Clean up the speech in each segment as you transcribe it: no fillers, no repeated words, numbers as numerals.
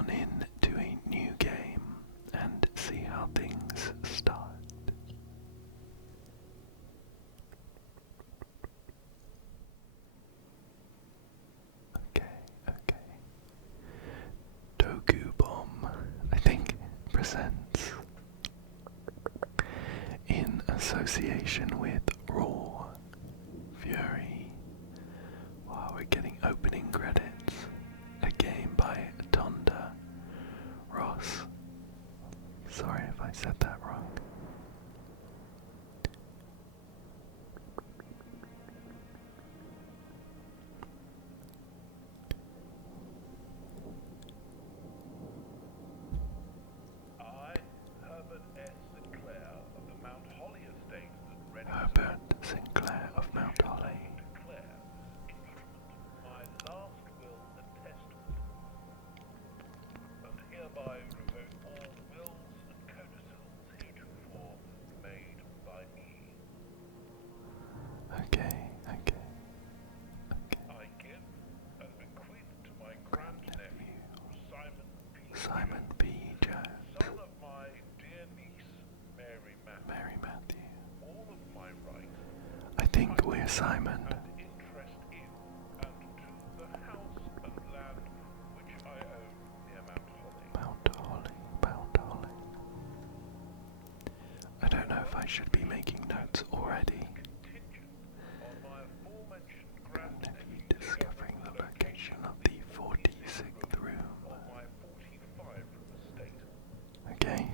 on in to a new game and see how things start. Okay. Dogu Bomb, I think, presents in association with Raw Fury. Wow, we're getting opening credits. A game by Tonda Ross. Sorry if I said that wrong. Herbert Sinclair of Mount Holly. Okay. I give and bequeath to my grandnephew, Simon P. Jones, son of my dear niece, Mary Matthew. All of my rights. I think we're Simon. And interest in and to the house and land which I own near Mount Holly. Mount Holly. I don't know if I should be making notes already. Discovering the location of the 46th room. Okay.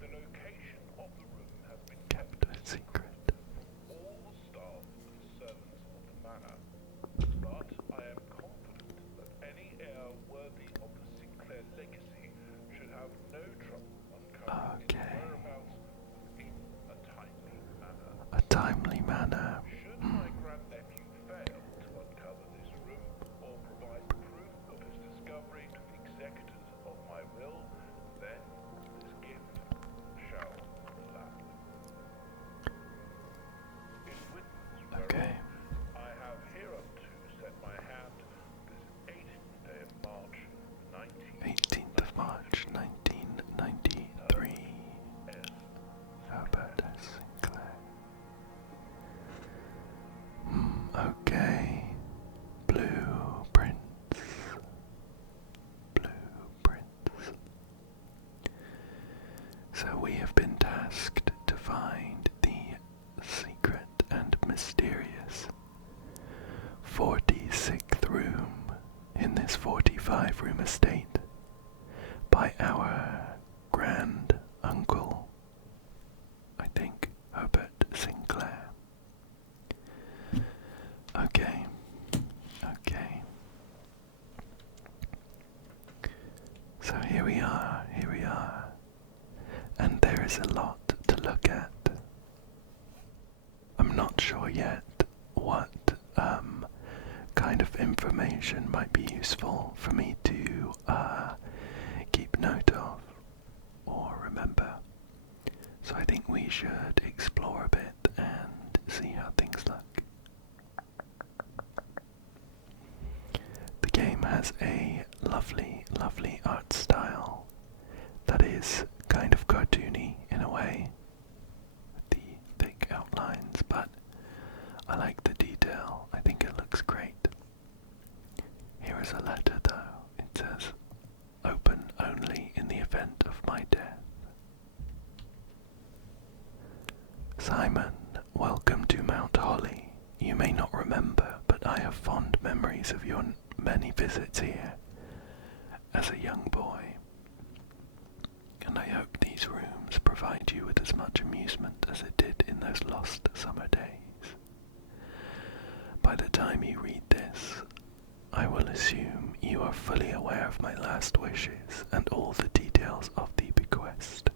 The location of the room has been kept a secret. All the staff and servants of the manor, but I am confident that any heir worthy of the Sinclair legacy should have no trouble uncovering its whereabouts in a timely manner. A timely manner. Should my grandnephew fail to uncover this room or provide proof of his discovery to the executors of my will, then this gift shall lapse. In witness whereof I have hereunto set my hand this 18th day of March, 1993. Herbert Sinclair. Okay. Blueprints. So we have been tasked to find the secret and mysterious 46th room in this 45-room estate by our grand uncle, I think, Herbert Sinclair. Okay. So here we are. And there is a lot to look at. I'm not sure yet what kind of information might be useful for me to keep note of or remember. So I think we should explore a bit and see how things look. The game has a lovely art style that is kind of cartoony in a way, with the thick outlines, but I like the detail. I think it looks great. Here is a letter though. It says, "Open only in the event of my death." Simon, welcome to Mount Holly. You may not remember, but I have fond memories of your many visits here as a young boy, and I hope these rooms provide you with as much amusement as it did in those lost summer days. By the time you read this, I will assume you are fully aware of my last wishes and all the details of the bequest.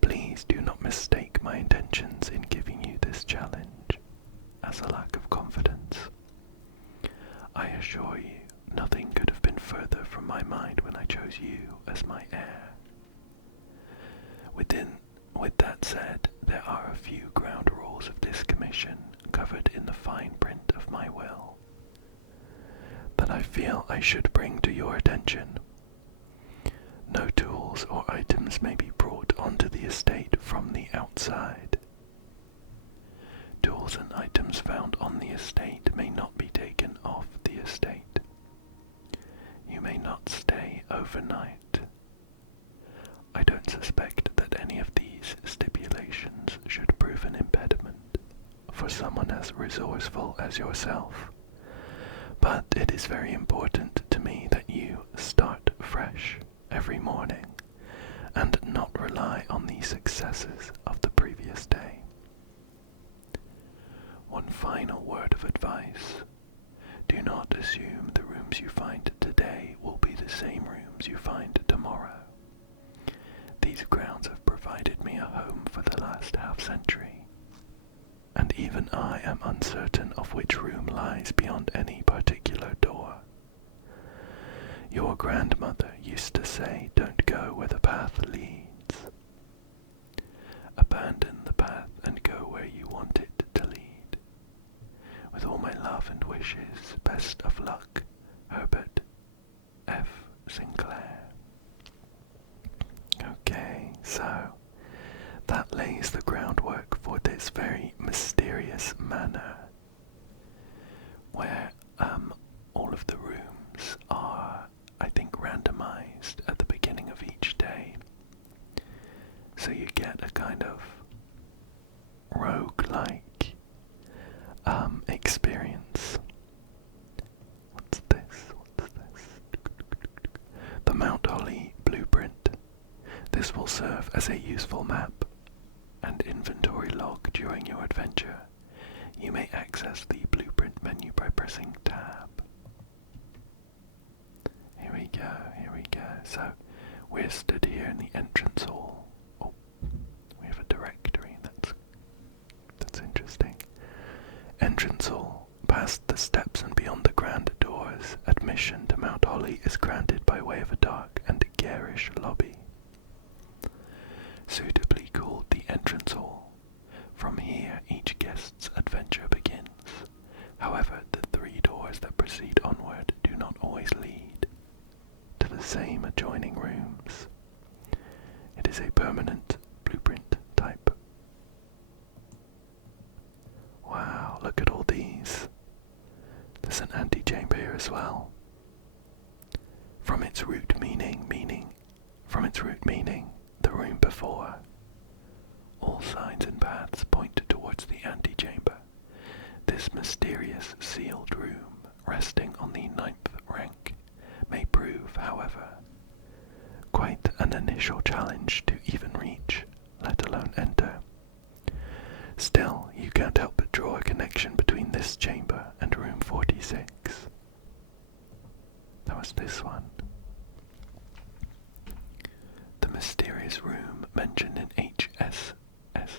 Please do not mistake my intentions in giving you this challenge as a lack of confidence. I assure you, nothing could have been further from my mind when I chose you as my heir. With that said, there are a few ground rules of this commission covered in the fine print of my will that I feel I should bring to your attention. No tools or items may be brought onto the estate from the outside. Tools and items found on the estate may not be taken off the estate. You may not stay overnight. I don't suspect that any of these stipulations should prove an impediment for someone as resourceful as yourself, but it is very important to me that you start fresh every morning and not rely on the successes of the previous day. One final word of advice. Do not assume the rooms you find today will be the same rooms you find tomorrow. These grounds have provided me a home for the last half-century, and even I am uncertain of which room lies beyond any particular door. Your grandmother used to say, "Don't go where the path leads." Abandon the path and go where you want it to lead. With all my love and wishes, best of luck, Herbert F. Sinclair. Okay, so that lays the groundwork for this very mysterious manor, where all of the rooms are, I think, randomized at the beginning of each day. So you get a kind of roguelike experience. What's this? The Mount Holly blueprint. This will serve as a useful map and inventory log during your adventure. You may access the blueprint menu by pressing tab. Here we go. So, we're stood here in the entrance hall. Oh, we have a directory. That's interesting. Entrance hall. Past the steps and beyond the grand doors, admission to Mount Holly is granted by way of a dark and garish lobby, suitably called the entrance hall. From here, each guest's adventure begins. However, the 3 doors that proceed onward do not always lead to the same adjoining rooms. It is a permanent blueprint type. Wow, look at all these. There's an antechamber here as well. From its root meaning, the room before. All signs and paths point towards the antechamber. This mysterious sealed room, resting on the 9th rank, may prove, however, quite an initial challenge to even reach, let alone enter. Still, you can't help but draw a connection between this chamber and room 46. That was this one. The mysterious room mentioned in H.S.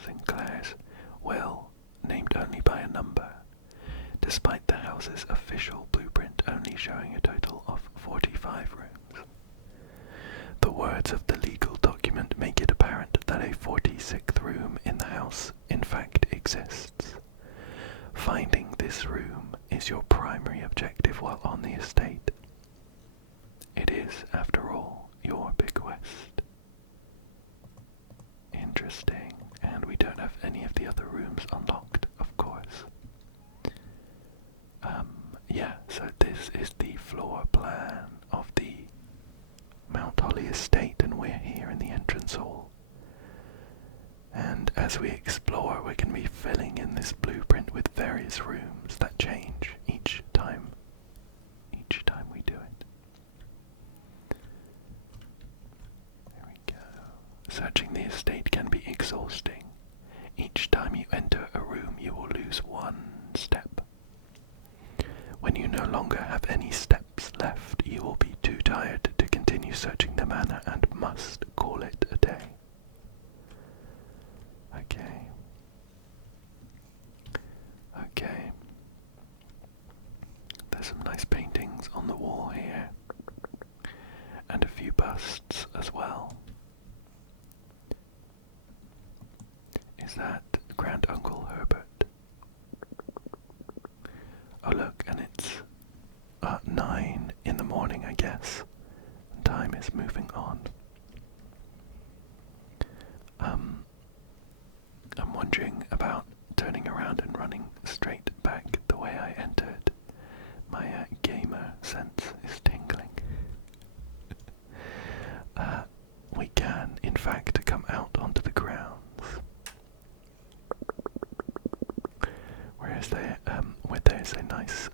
Sinclair's will, named only by a number, despite the house's official blueprint only showing a total of 45 rooms. The words of the legal document make it apparent that a 46th room in the house in fact exists. Finding this room is your primary objective while on the estate. It is, after all, your bequest. Interesting, and we don't have any of the other rooms unlocked, of course. Yeah, so this is the floor plan of the Mount Holly estate, and we're here in the entrance hall. And as we explore, we're going to be filling in this blueprint with various rooms that change each time we do it. There we go. Searching the estate can be exhausting. Each time you enter a room, you will lose 1 step. When you no longer have any steps left, you will be too tired to continue searching the manor and must call it a day. Okay. There's some nice paintings on the wall here, and a few busts as well. Is that Grand Uncle Herbert? Oh look, and it's 9 in the morning, I guess. And time is moving on. sense is tingling. We can, in fact, come out onto the grounds. Where there's a nice,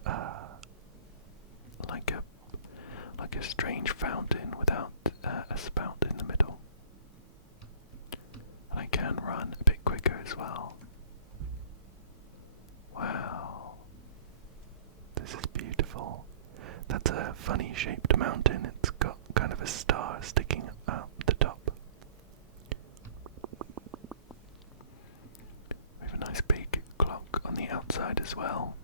like a strange fountain without a spout in the middle. And I can run a bit quicker as well. Wow. This is beautiful. That's a funny shaped mountain. It's got kind of a star sticking out the top. We have a nice big clock on the outside as well.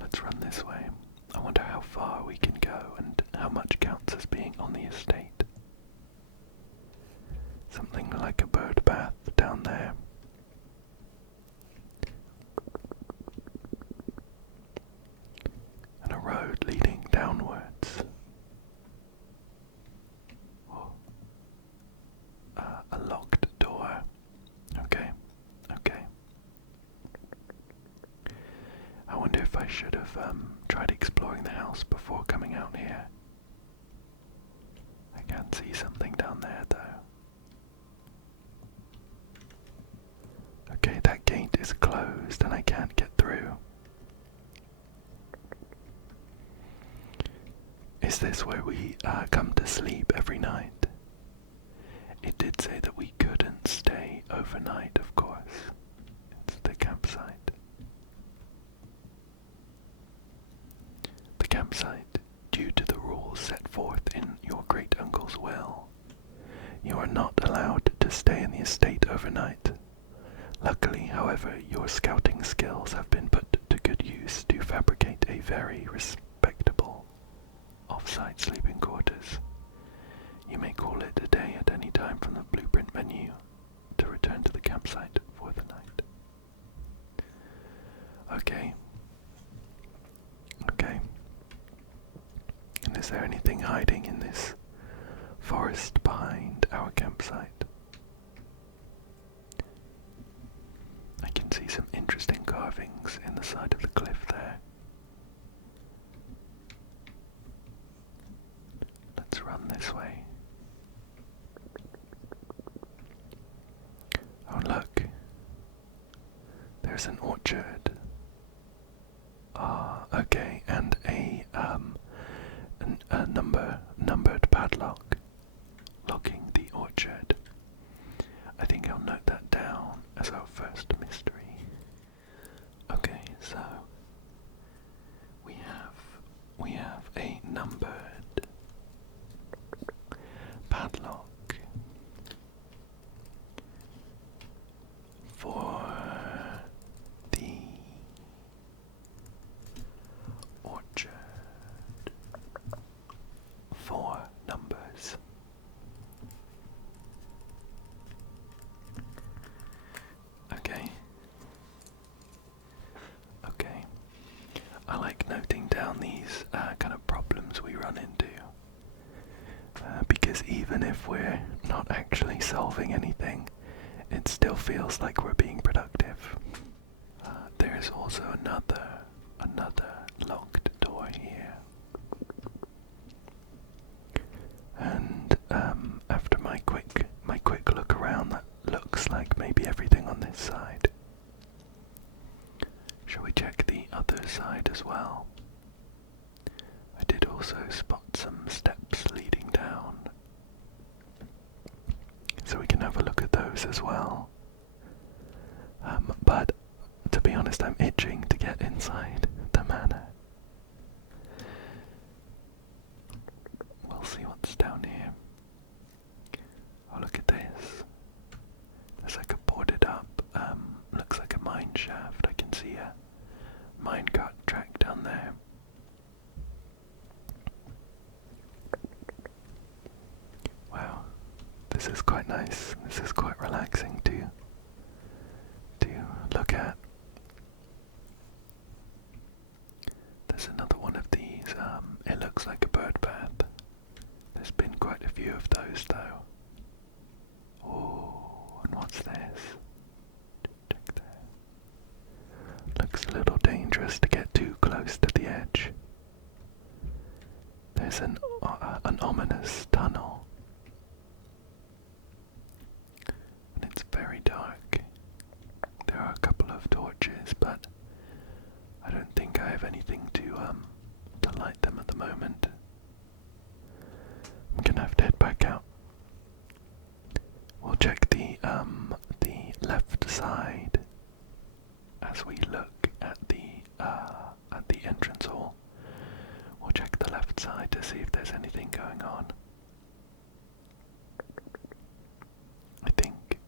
Let's run this way. I wonder how far we can go and how much counts as being on the estate. Something like a bird bath down there. And a road leading downwards. A locked door. Okay. I wonder if I should have tried exploring the house before coming out here. I can see something down there though. Okay, that gate is closed and I can't get through. Is this where we come to sleep every night? It did say that we couldn't stay overnight, of course. It's the campsite. The campsite, due to the rules set forth in your great-uncle's will, you are not allowed to stay in the estate overnight. Luckily, however, your scouting skills have been put to good use to fabricate a very respectable off-site sleeping quarters. You may call it a day at any time from the blueprint menu to return to the campsite for the night. Okay. And is there anything hiding in this forest behind our campsite? I can see some interesting carvings in the side of the cliff there. Let's run this way. Oh look, there's an orchard. Okay, and a numbered padlock locking the orchard. I think I'll note that down as our first mystery. Okay, so we have a numbered padlock for the orchard. 4 numbers. Okay. I like noting down these kind of problems we run into. Because even if we're not actually solving anything, it still feels like we're being productive. There's also another locked door here. And after my quick look around, that looks like maybe everything on this side. Shall we check the other side as well? I did also spot some steps leading down, so we can have a look at those as well. But to be honest, I'm itching to get inside the manor. We'll see what's down here. Oh, look at this. There's like a boarded up, looks like a mine shaft. I can see a minecart track down there. Wow, this is quite nice. This is quite relaxing to look at. There's another one of these. It looks like a bird bath. There's been quite a few of those though. Oh, and what's this? Check there. Looks a little dangerous to get too have anything to light them at the moment. I'm gonna have to head back out. We'll check the left side as we look at the entrance hall. We'll check the left side to see if there's anything going on. I think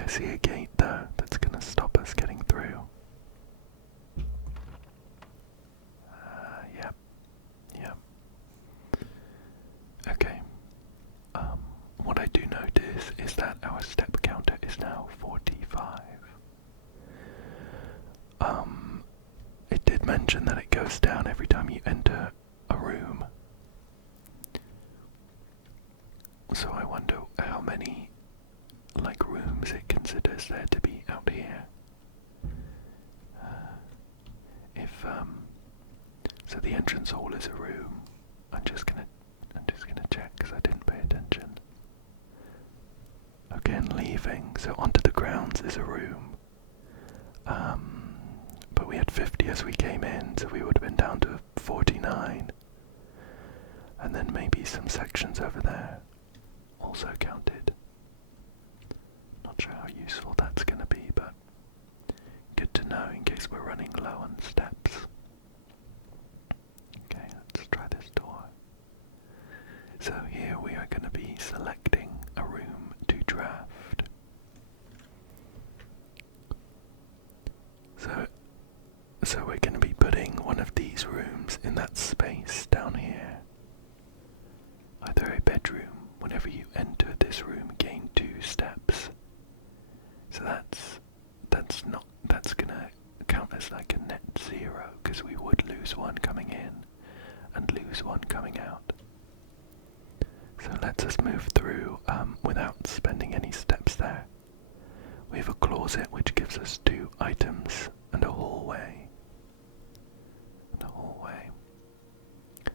I see a gate though that's gonna stop us getting through. Yep. Okay. What I do notice is that our step counter is now 45. It did mention that it goes down every time you enter a room. So I wonder how many rooms it considers there to be out here. So the entrance hall is a room. I'm just gonna check because I didn't pay attention. Again, leaving. So onto the grounds is a room. But we had 50 as we came in, so we would have been down to 49. And then maybe some sections over there also counted. Not sure how useful that's going to be, but good to know in case we're running low on steps. Okay, let's try this door. So here we are going to be selecting a room to draft. So we're going to be putting one of these rooms in that space down here. Either a bedroom. Whenever you enter this room, gain 2 steps. So that's gonna count as like a net 0 because we would lose 1 coming in and lose 1 coming out. So let's just move through without spending any steps there. We have a closet which gives us 2 items and a hallway.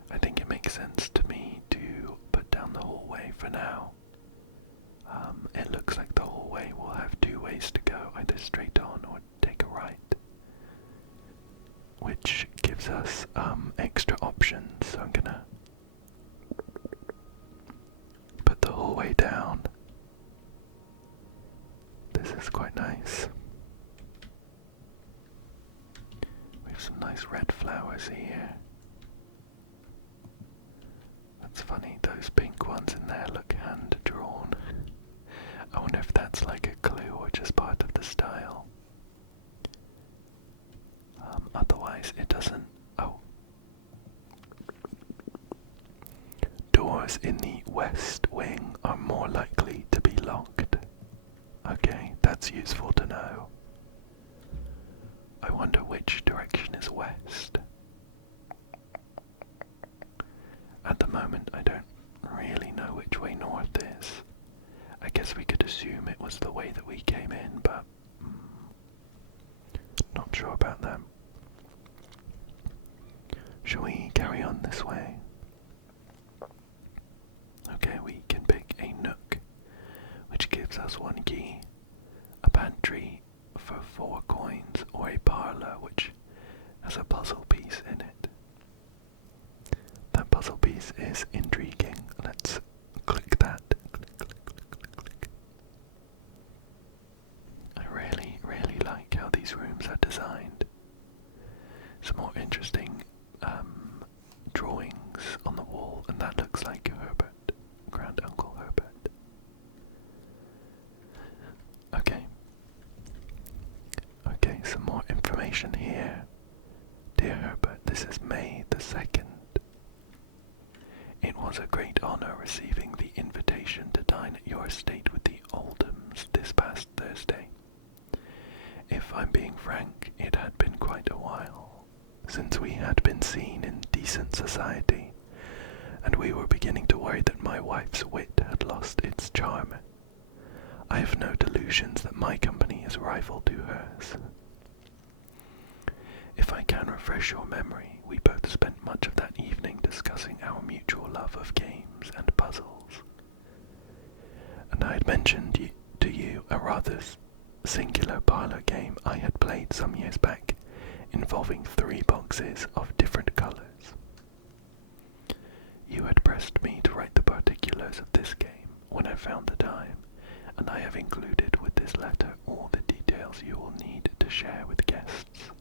I think it makes sense to me to put down the hallway for now. It looks like the hallway will have 2 ways to go, either straight on or take a right, which gives us extra options. So I'm gonna put the hallway down. This is quite nice. We have some nice red flowers here. That's funny, those pink ones in there look hand-drawn. I wonder if that's like a clue or just part of the style. Otherwise it doesn't... Oh. Doors in the west wing are more likely to be locked. Okay, that's useful to know. I wonder which direction is west. At the moment, I don't really know which way north is. I guess we could assume it was the way that we came in, but not sure about that. Shall we carry on this way? Okay, we can pick a nook, which gives us 1 key, a pantry for 4 coins, or a parlour which has a puzzle piece in it. That puzzle piece is intriguing. Let's click that. Click. I really like how these rooms are designed. Some more interesting drawings on the wall, and that looks like Herbert, Grand Uncle Herbert. Okay, some more information here. Dear Herbert, this is May the 2nd. It was a great honor receiving the invitation to dine at your estate with the Oldhams this past Thursday. If I'm being frank, it had been quite a while since we had been seen in decent society, and we were beginning to worry that my wife's wit had lost its charm. I have no delusions that my company is rival to hers. If I can refresh your memory, we both spent much of that evening discussing our mutual love of games and puzzles. And I had mentioned to you a rather singular parlour game I had played some years back involving 3 boxes of different colours. You had pressed me to write the particulars of this game when I found the time, and I have included with this letter all the details you will need to share with guests.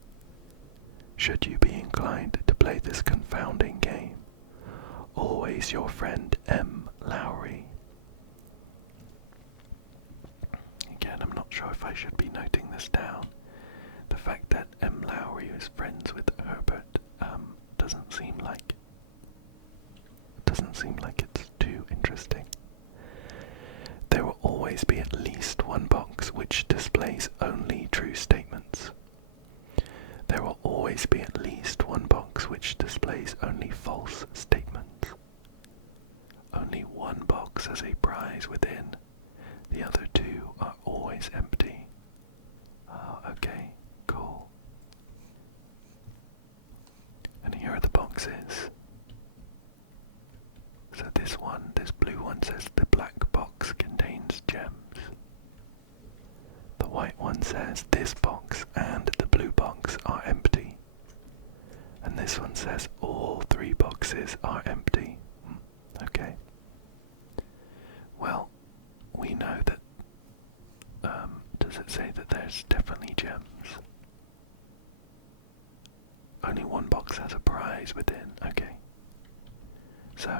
Should you be inclined to play this confounding game, always your friend M. Lowry. Again, I'm not sure if I should be noting this down. The fact that M. Lowry is friends with Herbert doesn't seem like it's too interesting. There will always be at least one box which displays only true statements. There will always be at least one box which displays only false statements. Only one box has a prize within. The other 2 are always empty. Oh, okay, cool. And here are the boxes. So this blue one says the black box contains gems. The white one says this box and the blue box are empty. And this one says all 3 boxes are empty. Okay. Well, we know that, does it say that there's definitely gems? Only one box has a prize within, okay. So,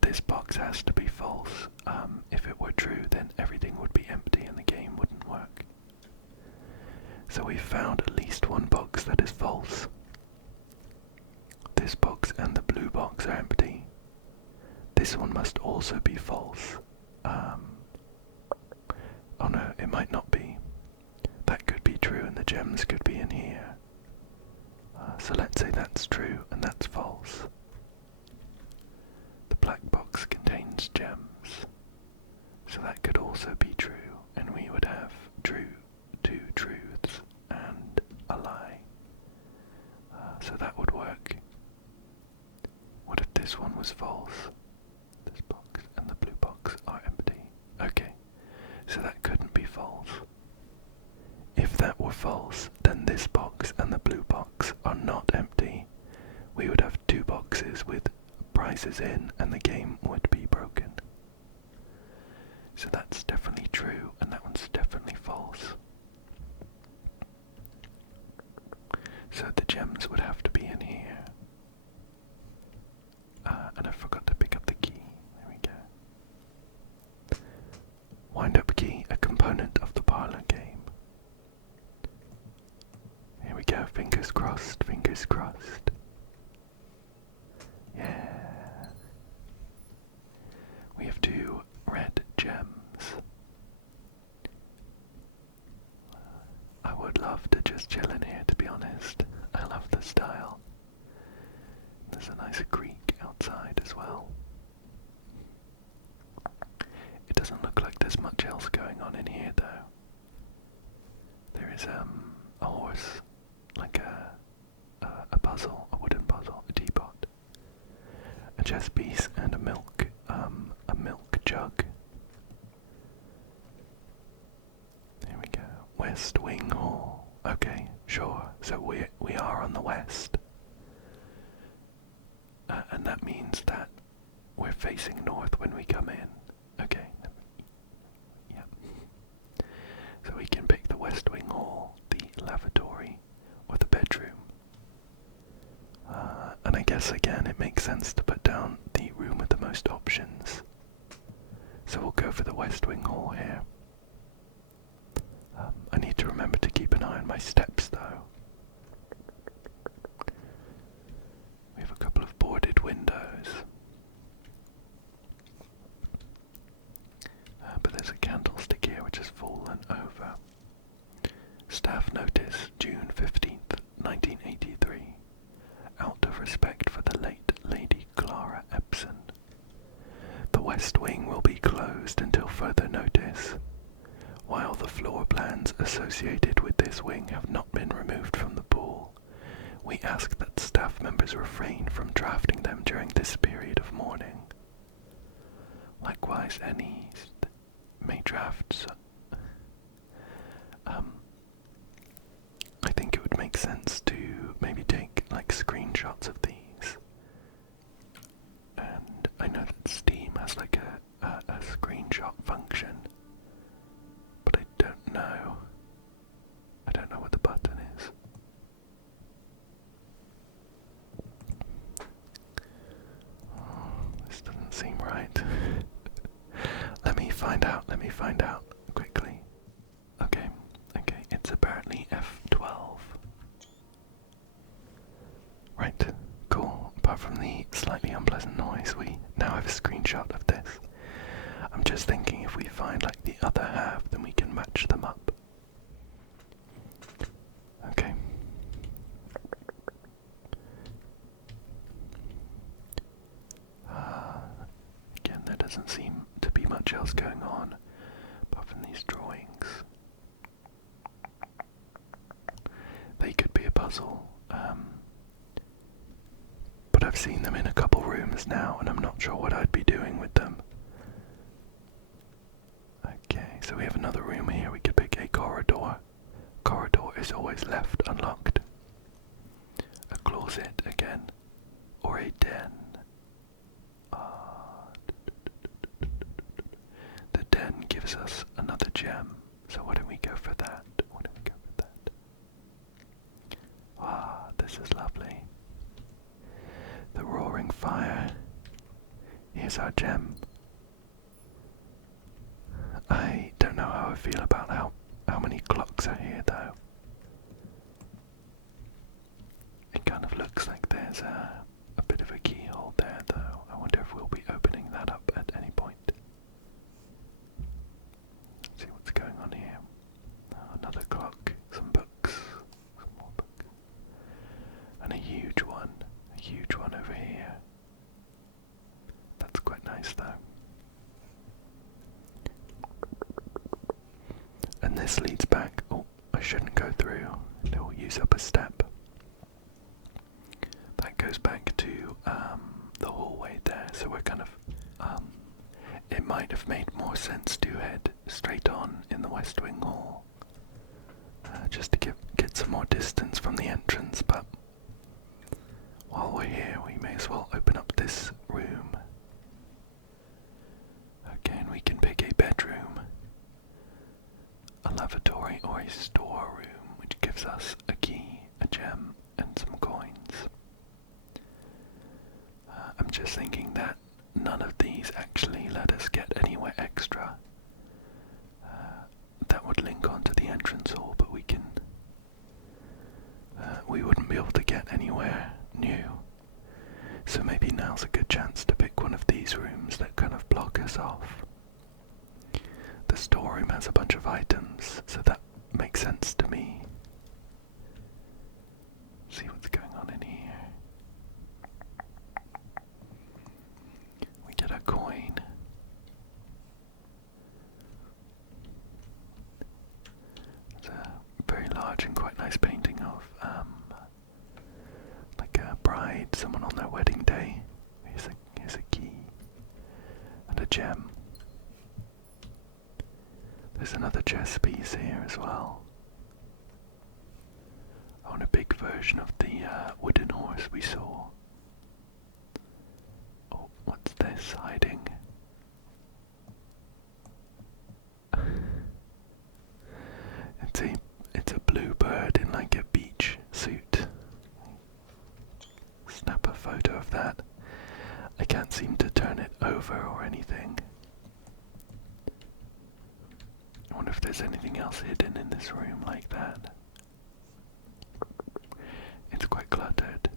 this box has to be false. If it were true, then everything would be empty and the game wouldn't work. So we've found at least one box that is false. This box and the blue box are empty. This one must also be false. Oh no, it might not be. That could be true and the gems could be in here. So let's say that's true and that's false. The black box contains gems. So that could also be true, and we would have 2 truths and a lie. So that would work. What if this one was false? This box and the blue box are empty. Okay, so that couldn't be false. If that were false, then this box and the blue box are not empty. We would have 2 boxes with prizes in, and the game would be broken. So that's definitely true, and that one's definitely false. So the gems would have to be in here. And I forgot to pick up the key. There we go. Wind-up key, a component of the parlor game. Here we go, fingers crossed, fingers crossed. Yeah. We have 2 red gems. I would love to just chill in here, to be honest. I love the style. There's a nice creek outside as well. It doesn't look like there's much else going on in here though. There is a horse, like a puzzle, a wooden puzzle, a teapot, a chess piece, and a milk jug. There we go. West Wing Hall. Okay, sure. So we are on the west. And that means that we're facing north when we come in. Okay. Yeah. So we can pick the West Wing Hall, the lavatory, or the bedroom. And I guess again it makes sense to put down the room with the most options. So we'll go for the West Wing Hall here. I need to remember to keep an eye on my steps though. We have a couple of boarded windows. But there's a candlestick here which has fallen over. Staff notice, June 15th, 1983. Out of respect for the late Lady Clara Epson. The West Wing will be closed until further notice. While the floor plans associated with this wing have not been removed from the pool, we ask that staff members refrain from drafting them during this period of mourning. Likewise, any may draft. I think it would make sense to screenshots of these. And I know that Steam has like a screenshot function, but I don't know. I don't know what the button is. Oh, this doesn't seem right. Let me find out quickly. Okay, it's apparently F12. Right, cool. Apart from the slightly unpleasant noise, we now have a screenshot of this. I'm just thinking if we find like the other half, then we can match them up. Okay. Again, there doesn't seem to be much else going on apart from these drawings. They could be a puzzle, but I've seen them in a couple rooms now and I'm not sure what I'd be doing with them. Okay, so we have another room here. We could pick a corridor. Corridor is always left unlocked. A closet again, or a den. The den gives us another gem, so why don't we go for that? Ah, this is lovely. The roaring fire. Here's our gem. I don't know how I feel about how many clocks are here though. It kind of looks like there's a bit of a keyhole there though. I wonder if we'll be opening that up at any point. Let's see what's going on here. Oh, another clock, some books, some more books. And a huge one over here. That's quite nice though. And this leads back. Oh, I shouldn't go through. It'll use up a step. That goes back to the hallway there. So we're kind of. It might have made more sense to head straight on in the West Wing Hall, just to get some more distance from the entrance. But while we're here, we may as well open up this room. Again, we can pick a bedroom, a lavatory, or a storeroom, which gives us a key, a gem, and some coins. I'm just thinking that none of these actually let us get anywhere extra. That would link onto the entrance hall, but we wouldn't be able to get anywhere new. So maybe now's a good chance to pick one of these rooms that kind of block us off. The storeroom has a bunch of items, so that makes sense to me. See what's going on in here. We get a coin. It's a very large and quite nice painting of like a bride, someone on their wedding day. Here's a key and a gem. There's another chess piece here as well. I want a big version of the wooden horse we saw. Oh, what's this hiding? It's a blue bird in like a beach suit. Snap a photo of that. I can't seem to turn it over or anything. I wonder if there's anything else hidden in this room like that. It's quite cluttered.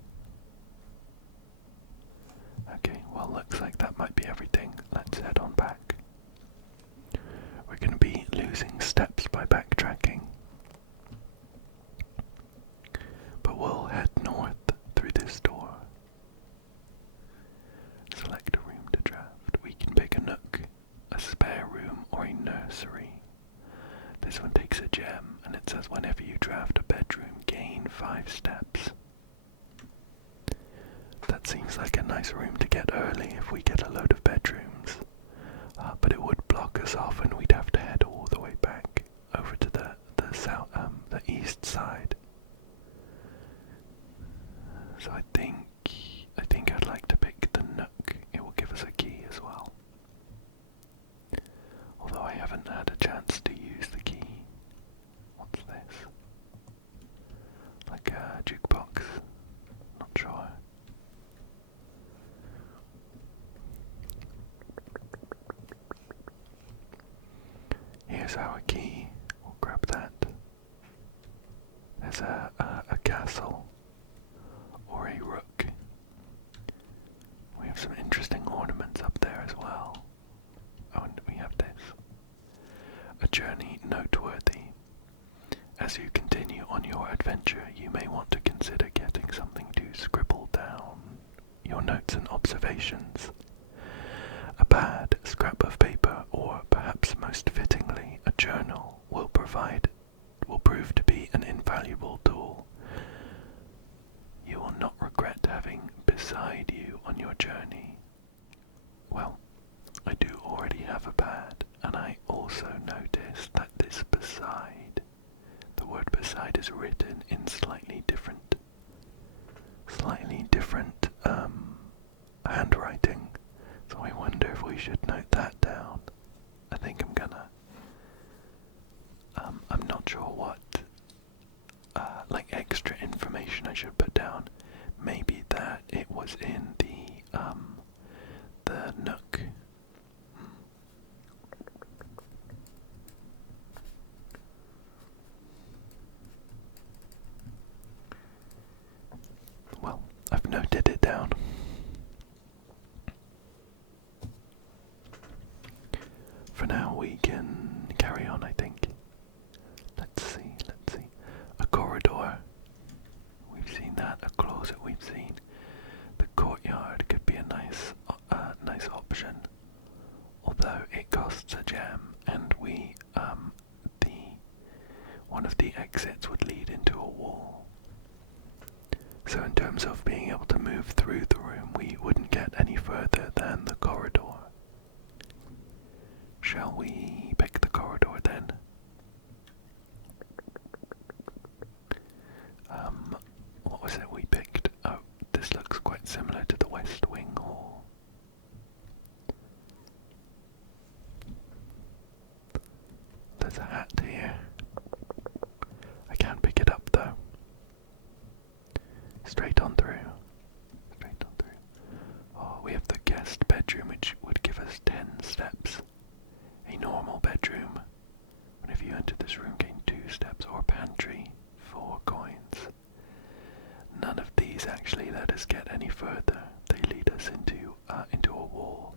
Okay, well, looks like that might be everything. Let's head on back. We're going to be losing steps by backtracking, but we'll head north through this door. Select a room to draft. We can pick a nook, a spare room, or a nursery. This one takes a gem, and it says whenever you draft a bedroom, gain 5 steps. That seems like a nice room to get early if we get a load of bedrooms, but it would block us off and we'd have to head all the way back over to the east side. So I think I'd like to pick the nook. It will give us a key as well. Although I haven't had a chance to use the key. What's this? Like a jukebox? Not sure. Here's our key. We'll grab that. There's a castle. Or a rook. We have some interesting ornaments up there as well. Oh, and we have this. A journey noteworthy. As you continue on your adventure, you may want to consider getting something to scribble down your notes and observations. A pad, scrap of paper, or perhaps most fittingly, a journal will prove to be an invaluable tool you will not regret having beside you on your journey. Well, I do already have a pad, and I also noticed that this beside, the word beside is written in slightly different handwriting, so I wonder if we should note that down. I think I'm gonna. I'm not sure what like extra information I should put down. Maybe that it was in the nook. Well, I've noted it down. For now we can carry on, I think. Let's see. A corridor. We've seen that. A closet we've seen. The courtyard could be a nice option. Although it costs a gem, and one of the exits would lead into a wall. So in terms of being able to move through the room, we wouldn't get any further than the corridor. Shall we pick the corridor then? What was it we picked? Oh, this looks quite similar to the West Wing Hall. There's a hat here. I can't pick it up though. Straight on through. Oh, we have the guest bedroom, which would give us 10 steps. A normal bedroom. Whenever you enter this room, gain 2 steps, or pantry, 4 coins. None of these actually let us get any further. They lead us into a wall.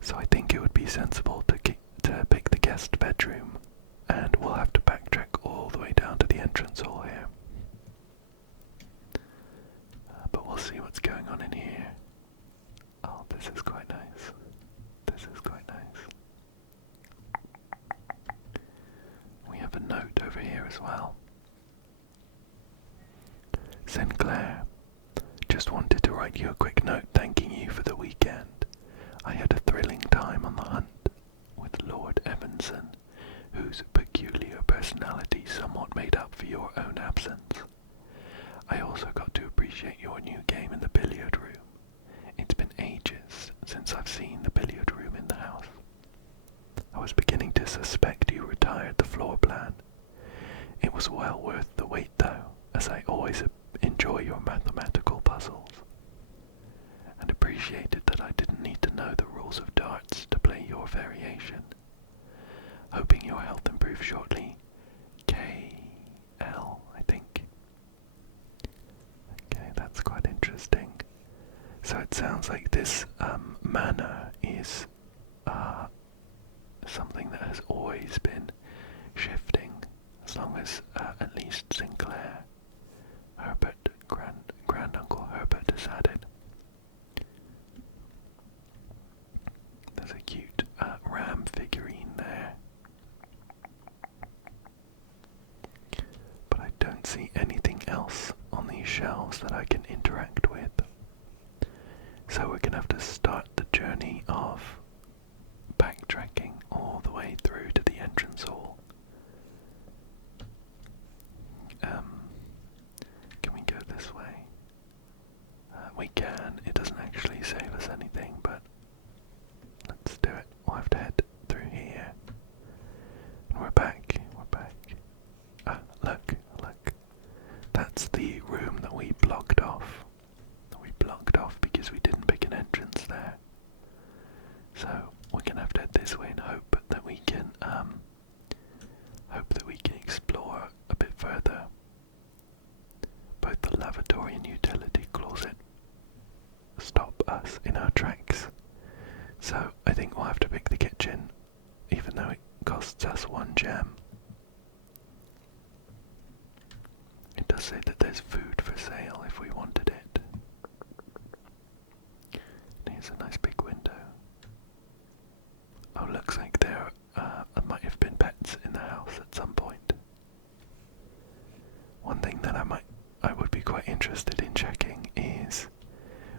So I think it would be sensible to pick the guest bedroom, and we'll have to backtrack all the way down to the entrance hall here. But we'll see what's going on in here. Oh, this is quite nice. We have a note over here as well. Sinclair, just wanted to write you a quick note thanking you for the weekend. I had a thrilling time on the hunt with Lord Evanson, whose peculiar personality somewhat made up for your own absence. I also got to appreciate your new game in the billiard room. It's been ages since I've seen the billiard room in the house. I was beginning to suspect you retired the floor plan. It was well worth the wait though, as I always enjoy your mathematical puzzles, and appreciated that I didn't need to know the rules of darts to play your variation. Hoping your health improves shortly. KL, I think. Okay, that's quite interesting. So it sounds like this manor is something that has always been shifting, as long as at least Sinclair, Herbert, Granduncle Herbert has had it. There's a cute ram figurine there. But I don't see anything else on these shelves that I can interact with. So we're going to have to start the journey of backtracking all the way through to the entrance hall. Can we go this way? We can. It doesn't actually save us anything, but let's do it. We'll have to head through here. And we're back. We're back. Ah, look. That's the room that we blocked off. Because we didn't pick an entrance there. So we're gonna have to head this way and hope that we can explore a bit further. Both the lavatory and utility closet stop us in our tracks. So I think we'll have to pick the kitchen, even though it costs us 1 gem. It does say that there's food for sale if we wanted it. Here's a nice big window. Oh, looks like there might have been pets in the house at some point. One thing that I would be quite interested in checking is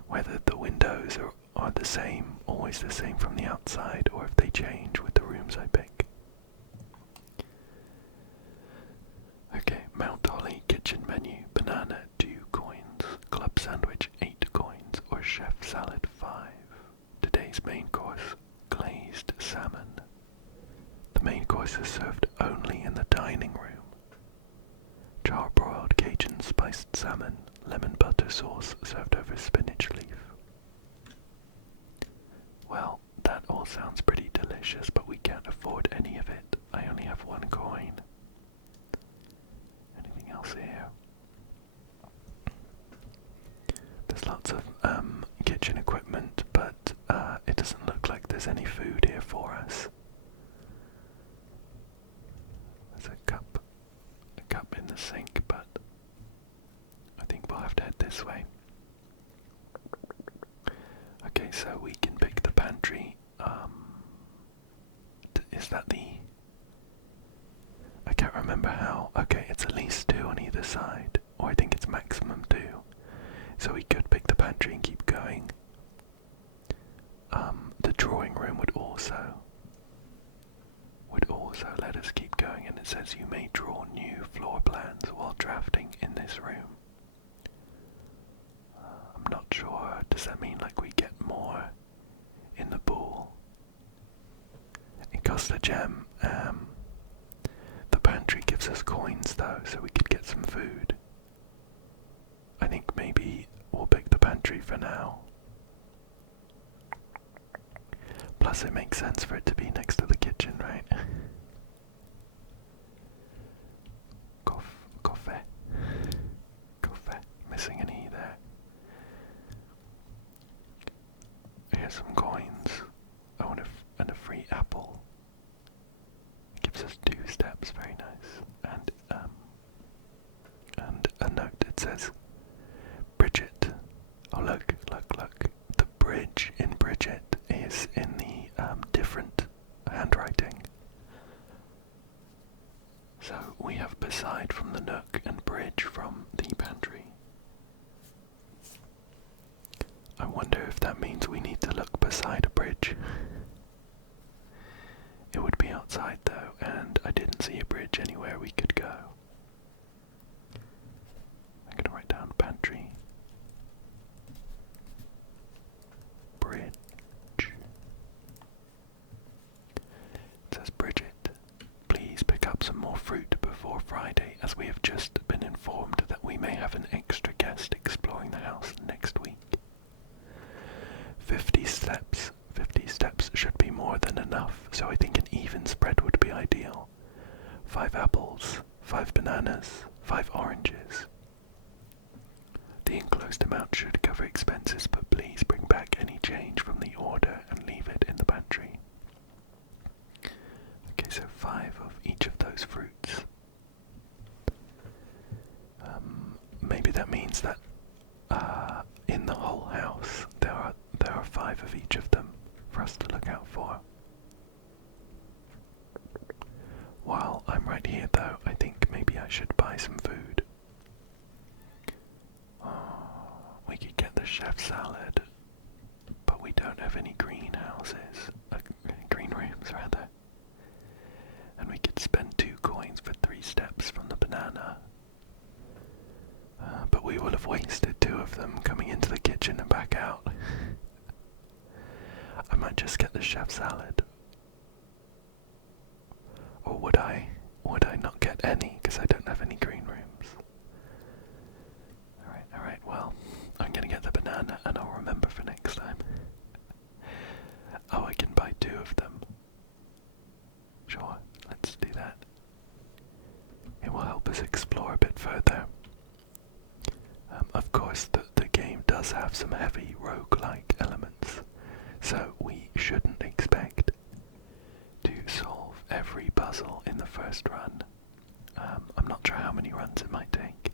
whether the windows are the same, always the same from the outside, or if they change with the rooms I pick. Okay, Mount Holly kitchen menu: banana 2 coins, club sandwich 8 coins, or chef salad 5. Today's main course: glazed salmon. The main course is served only in the dining room. Charbroiled Cajun spiced salmon, lemon butter sauce served over spinach leaf. Well, that all sounds pretty delicious, but we can't afford any of it. I only have 1 coin. Anything else here? There's lots of kitchen equipment, but it doesn't look like there's any food here for us. There's a cup in the sink, but I think we'll have to head this way. Okay, so we can pick the pantry. Is that the... I can't remember how. Okay, it's at least 2 on either side, or I think it's maximum 2. So we could pick the pantry and keep going. The drawing room would also let us keep going, and it says you may draw new floor plans while drafting in this room. I'm not sure. Does that mean like we get more in the pool? It costs a gem. The pantry gives us coins though, so we could get some food. I think maybe we'll pick the pantry for now. Plus it makes sense for it to be next to the kitchen, right? Coffee. Missing an E there. Here's some coins. Oh, and a free apple. It gives us 2 steps, very nice. And a note, it says, Bridget. Oh look. The bridge in Bridget is in the different handwriting. So we have beside from the nook and bridge from the pantry. I wonder if that means we need to look beside a bridge. It would be outside though, and I didn't see a bridge anywhere we could go. I'm gonna write down pantry. Bridge. It says, Bridget, please pick up some more fruit before Friday, as we have just been informed that we may have an extra guest exploring the house next week. 50 steps should be more than enough, so I think an even spread would be ideal. 5 apples, 5 bananas, 5 oranges. The enclosed amount should cover expenses, but please bring back any change from the order and leave it in the pantry. Okay, so 5 of each of those fruits. Maybe that means that in the whole house there are 5 of each of them for us to look out for. While I'm right here though, I think maybe I should buy some food. We could get the chef salad, but we don't have any greenhouses, green rooms rather. And we could spend 2 coins for 3 steps from the banana. But we will have wasted 2 of them coming into the kitchen and back out. I might just get the chef salad. Or would I? Would I not get any because I don't have any green rooms? Alright, well, I'm gonna get the banana and I'll remember for next time. Oh, I can buy 2 of them. Sure, let's do that. It will help us explore a bit further. Of course, the game does have some heavy roguelike elements, so we shouldn't expect to solve every puzzle in the first run. I'm not sure how many runs it might take.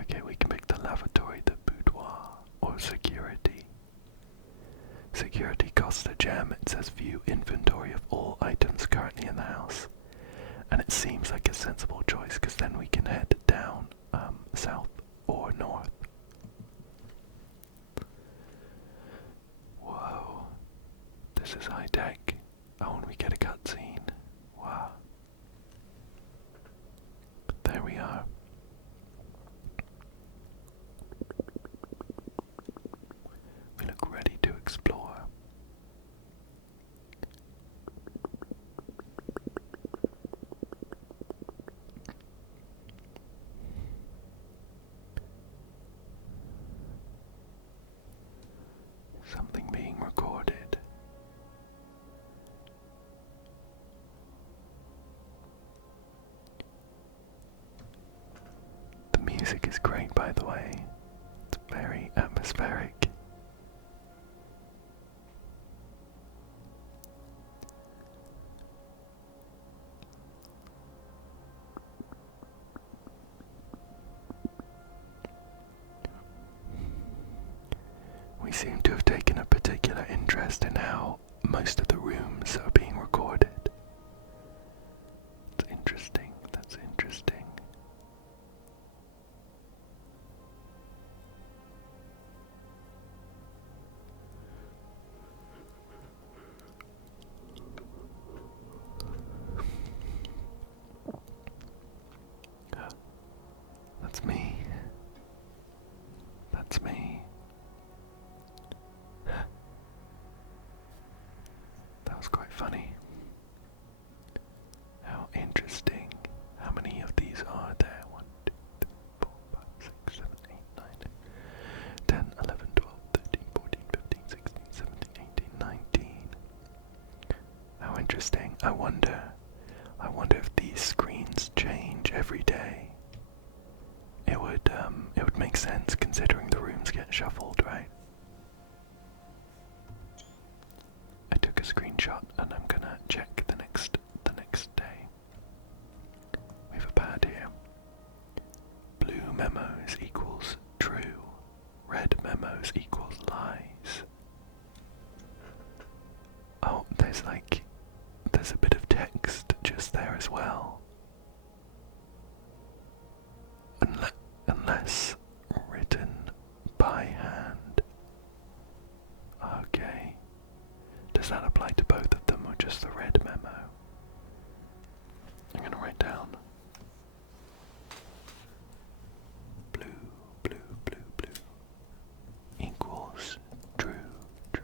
Okay, we can pick the lavatory, the boudoir, or security. Security costs a gem. It says view inventory of all items currently in the house. And it seems like a sensible choice because then we can head down south or north. Whoa. This is high tech. Oh, and we get a cutscene. Wow. There we are. We look ready to explore. Something being recorded. The music is great, by the way. It's very atmospheric. We seem to have taken a particular interest in how most of the rooms are being recorded. It's interesting, that's interesting. That's me. That's me. That was quite funny. How interesting. How many of these are there? 1, 2, 3, 4, 5, 6, 7, 8, 9, 10, 11, 12, 13, 14, 15, 16, 17, 18, 19. How interesting. I wonder if these screens change every day. It would make sense considering the rooms get shuffled, right? I took a screenshot and I'm gonna check the next day. We have a pad here. Blue memos equals true. Red memos equals lies. Oh, there's a bit of text just there as well. Unless written by hand. Okay. Does that apply to both of them or just the red memo? I'm going to write down blue, blue, blue, blue equals true, true.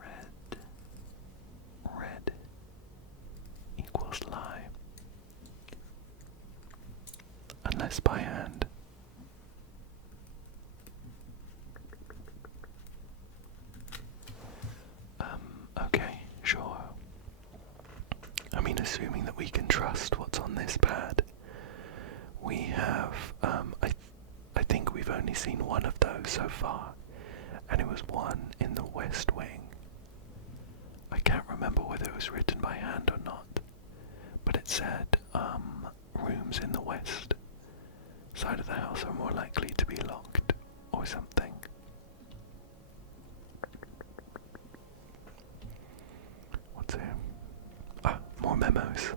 Red, red equals lie. Unless by hand. Okay, sure. I mean, assuming that we can trust what's on this pad, we have, I think we've only seen one of those so far, and it was one in the West Wing. I can't remember whether it was written by hand or not, but it said, rooms in the west side of the house are more likely to be locked, or something. What's here? More memos.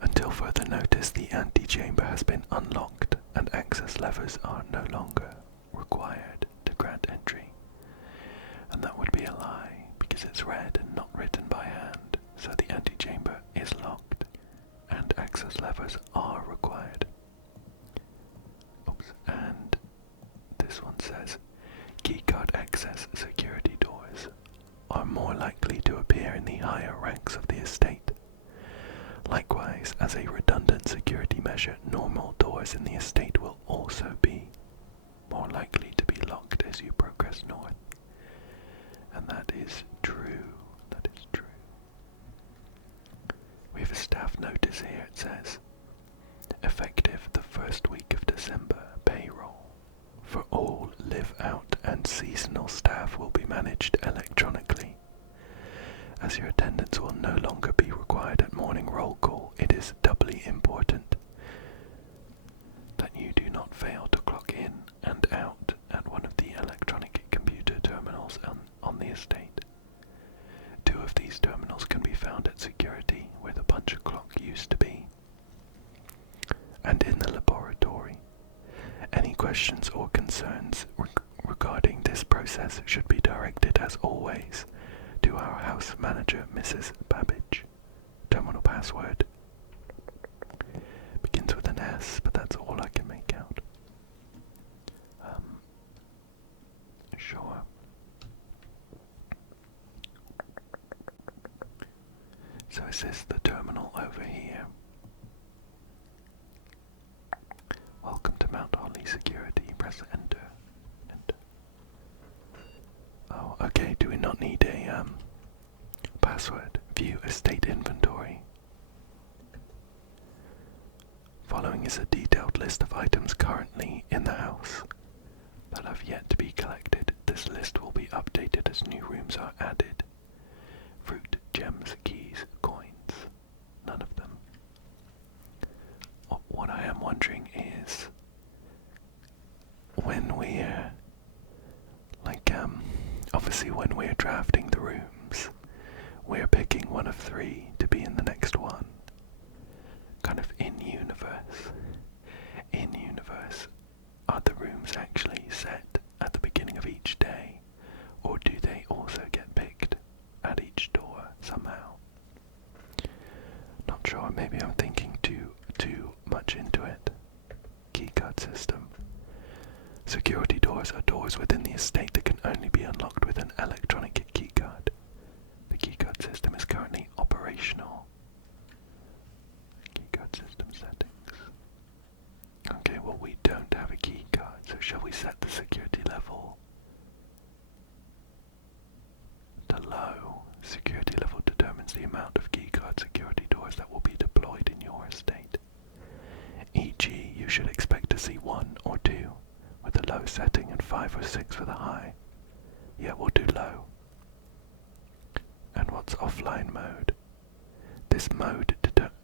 Until further notice, the antechamber has been unlocked and access levers are no longer required to grant entry. And that would be a lie, because it's read and not written by hand, so the antechamber is locked. And and access levers are required. Oops, and this one says keycard access security doors are more likely to appear in the higher ranks of the estate. Likewise, as a redundant security measure, normal doors in the estate will also be more likely to be locked as you progress north. And that is true. That is true. We have a staff notice here. It says, effective the first week of December, payroll for all live-out and seasonal staff will be managed electronically. As your attendance will no longer be required at morning roll call, it is doubly important that you do not fail to clock in and out at one of the electronic computer terminals on the estate. 2 of these terminals can be found at security, where the puncher clock used to be, and in the laboratory. Any questions or concerns regarding this process should be directed, as always, to our house manager, Mrs. Babbage. Terminal password begins with an S, but that's all I can make out. Sure. So is this the terminal over here? Welcome to Mount Holly Security. Press enter. Enter. Oh, okay. Do we not need a password? View estate inventory. Following is a detailed list of items currently in the house that have yet to be collected. This list will be updated as new rooms are added. Fruit, gems, keys, coins. None of them. What I am wondering is, when we're, obviously when we're drafting the rooms, we're picking one of 3 to be in the next one. Kind of in-universe. In-universe, are the rooms actually set at the beginning of each day, or do they also get picked at each door somehow? Not sure, maybe I'm thinking too much into it. Keycard system. Security doors are doors within the estate that can only be unlocked with an electronic keycard. The keycard system is currently operational. Keycard system settings. Okay, well we don't have a keycard, so shall we set the security level to low? Security level determines the amount of keycard security doors that will be deployed in your estate. E.g., you should expect to see 1 or 2 with the low setting and 5 or 6 for the high. Yeah, we'll do low. And what's offline mode? This mode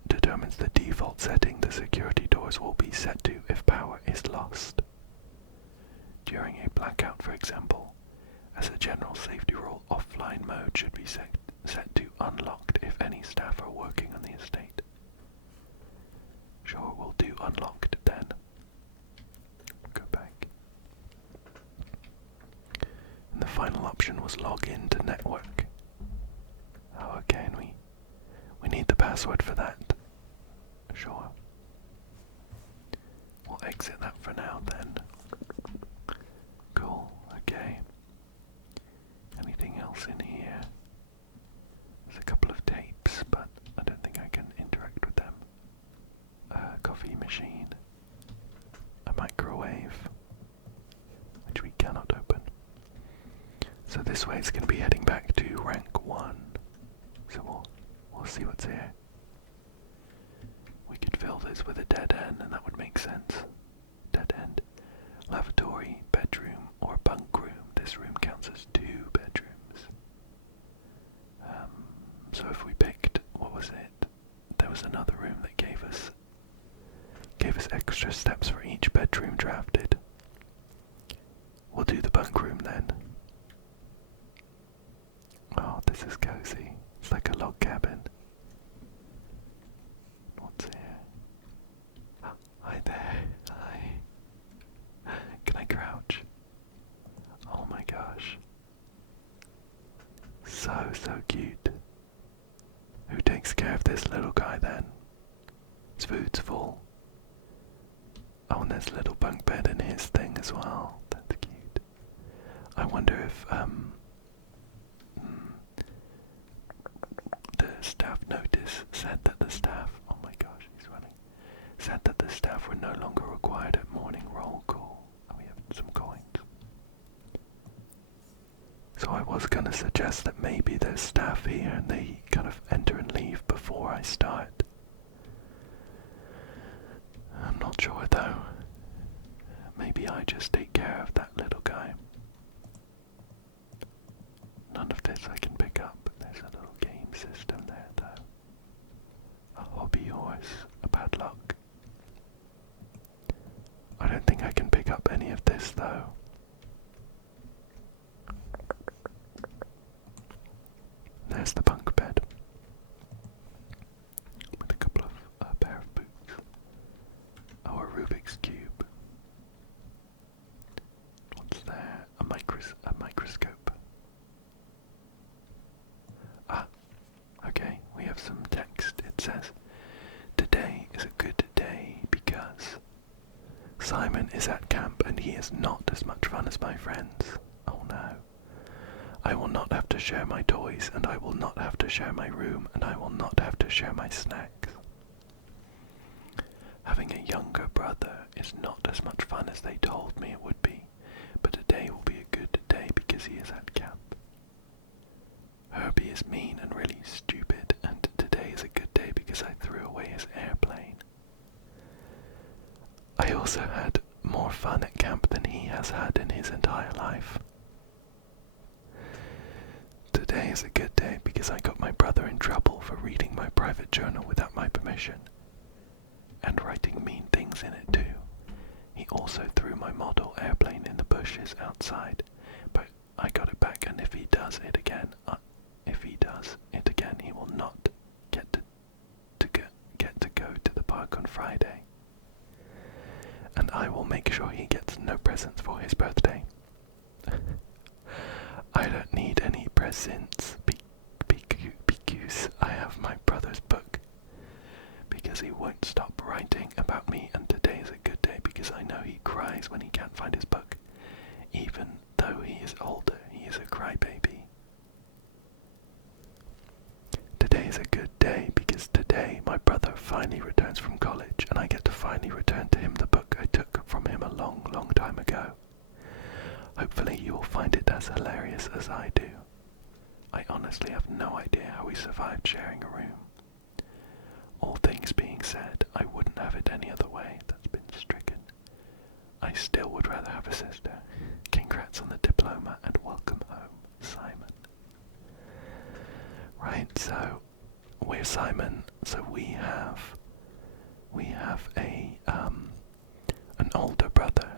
determines the default setting the security doors will be set to if power is lost. During a blackout, for example, as a general safety rule, offline mode should be set to unlocked if any staff are working on the estate. Sure, we'll do unlocked then. Go back. And the final option was log in to network. Oh, okay, and we need the password for that. Sure. We'll exit that for now then. Cool, okay. Anything else in here? There's a couple of tapes, but I don't think I can interact with them. Coffee machine. A microwave, which we cannot open. So this way it's going to be heading back to rank 1. So we'll see what's here. We could fill this with a dead end, and that would make sense. Dead end. Lavatory, bedroom, or bunk room. This room counts as 2 bedrooms. So if we picked, what was it? There was another room that gave us extra steps for each bedroom drafted. We'll do the bunk room then. Oh, this is cozy. It's like a log cabin. What's here? Oh, hi there. Hi. Can I crouch? Oh my gosh. So cute. Who takes care of this little guy then? Oh, and there's a little bunk bed in his thing as well. That's cute. I wonder if the staff notice said that the staff, oh my gosh, he's running, said that the staff were no longer required at morning roll call. And we have some coins. So I was going to suggest that maybe there's staff here and they kind of enter and leave before I start. I'm not sure though. Maybe I just take care of that little guy. None of this I can pick up. There's a little game system there though. A hobby horse, a padlock. I don't think I can pick up any of this though. There's the bunk bed. With a couple of pair of boots. Oh, a Rubik's Cube. What's there? A microscope. Ah, okay, we have some text. It says, "Today is a good day because Simon is at camp and he is not as much fun as my friends. Oh no. I will not have to share my toys, and I will not have to share my room, and I will not have to share my snacks. Having a younger brother is not as much fun as they told me it would be, but today will be a good day because he is at camp. Herbie is mean and really stupid, and today is a good day because I threw away his airplane. I also had more fun at camp than he has had in his entire life. Today is a good day because I got my brother in trouble for reading my private journal without my permission, and writing mean things in it too. He also threw my model airplane in the bushes outside, but I got it back, and if he does it again, he will not get to go to the park on Friday. And I will make sure he gets no presents for his birthday. I don't need any presents because I have my brother's book. Because he won't stop writing about me, and today is a good day because I know he cries when he can't find his book. Even though he is older, he is a crybaby. Today is a good day because today my brother finally returns from college and I get to finally return to him the book I took from him a long, long time ago. Hopefully you will find it as hilarious as I do. I honestly have no idea how we survived sharing a room. All things being said, I wouldn't have it any other way. That's been stricken. I still would rather have a sister. Congrats on the diploma and welcome home, Simon. Right, so we're Simon. So we have a an older brother.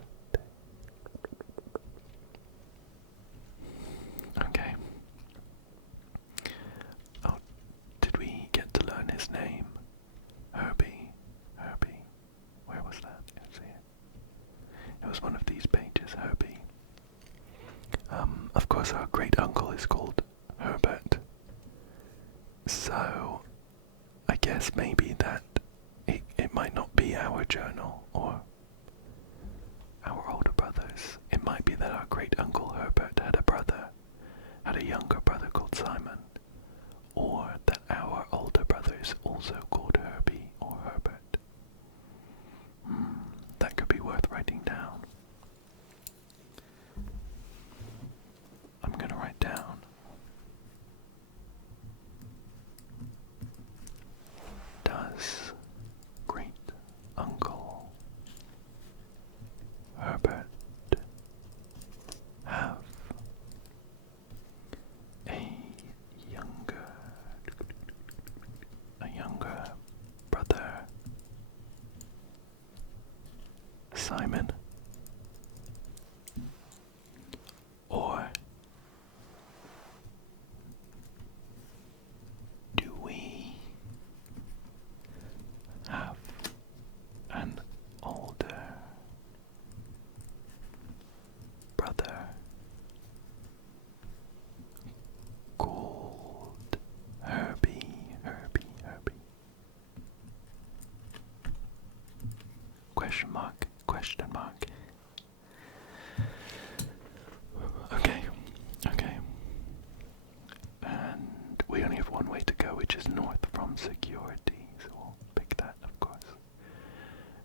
Okay. Oh, did we get to learn his name? Herbie. Where was that? Let's see it. It was one of these pages, Herbie. Of course our great uncle is called Herbert. So I guess maybe that it might not be our journal or our older brother's. It might be that our great uncle Herbert had a younger brother called Simon, or that our older brother is also called Herbie or Herbert. That could be worth writing down. I'm gonna write down. Does great uncle Herbert have a younger brother, Simon? Or do we have an older brother called Herbie? Question mark. question mark. Okay. And we only have one way to go, which is north from security, so we'll pick that, of course.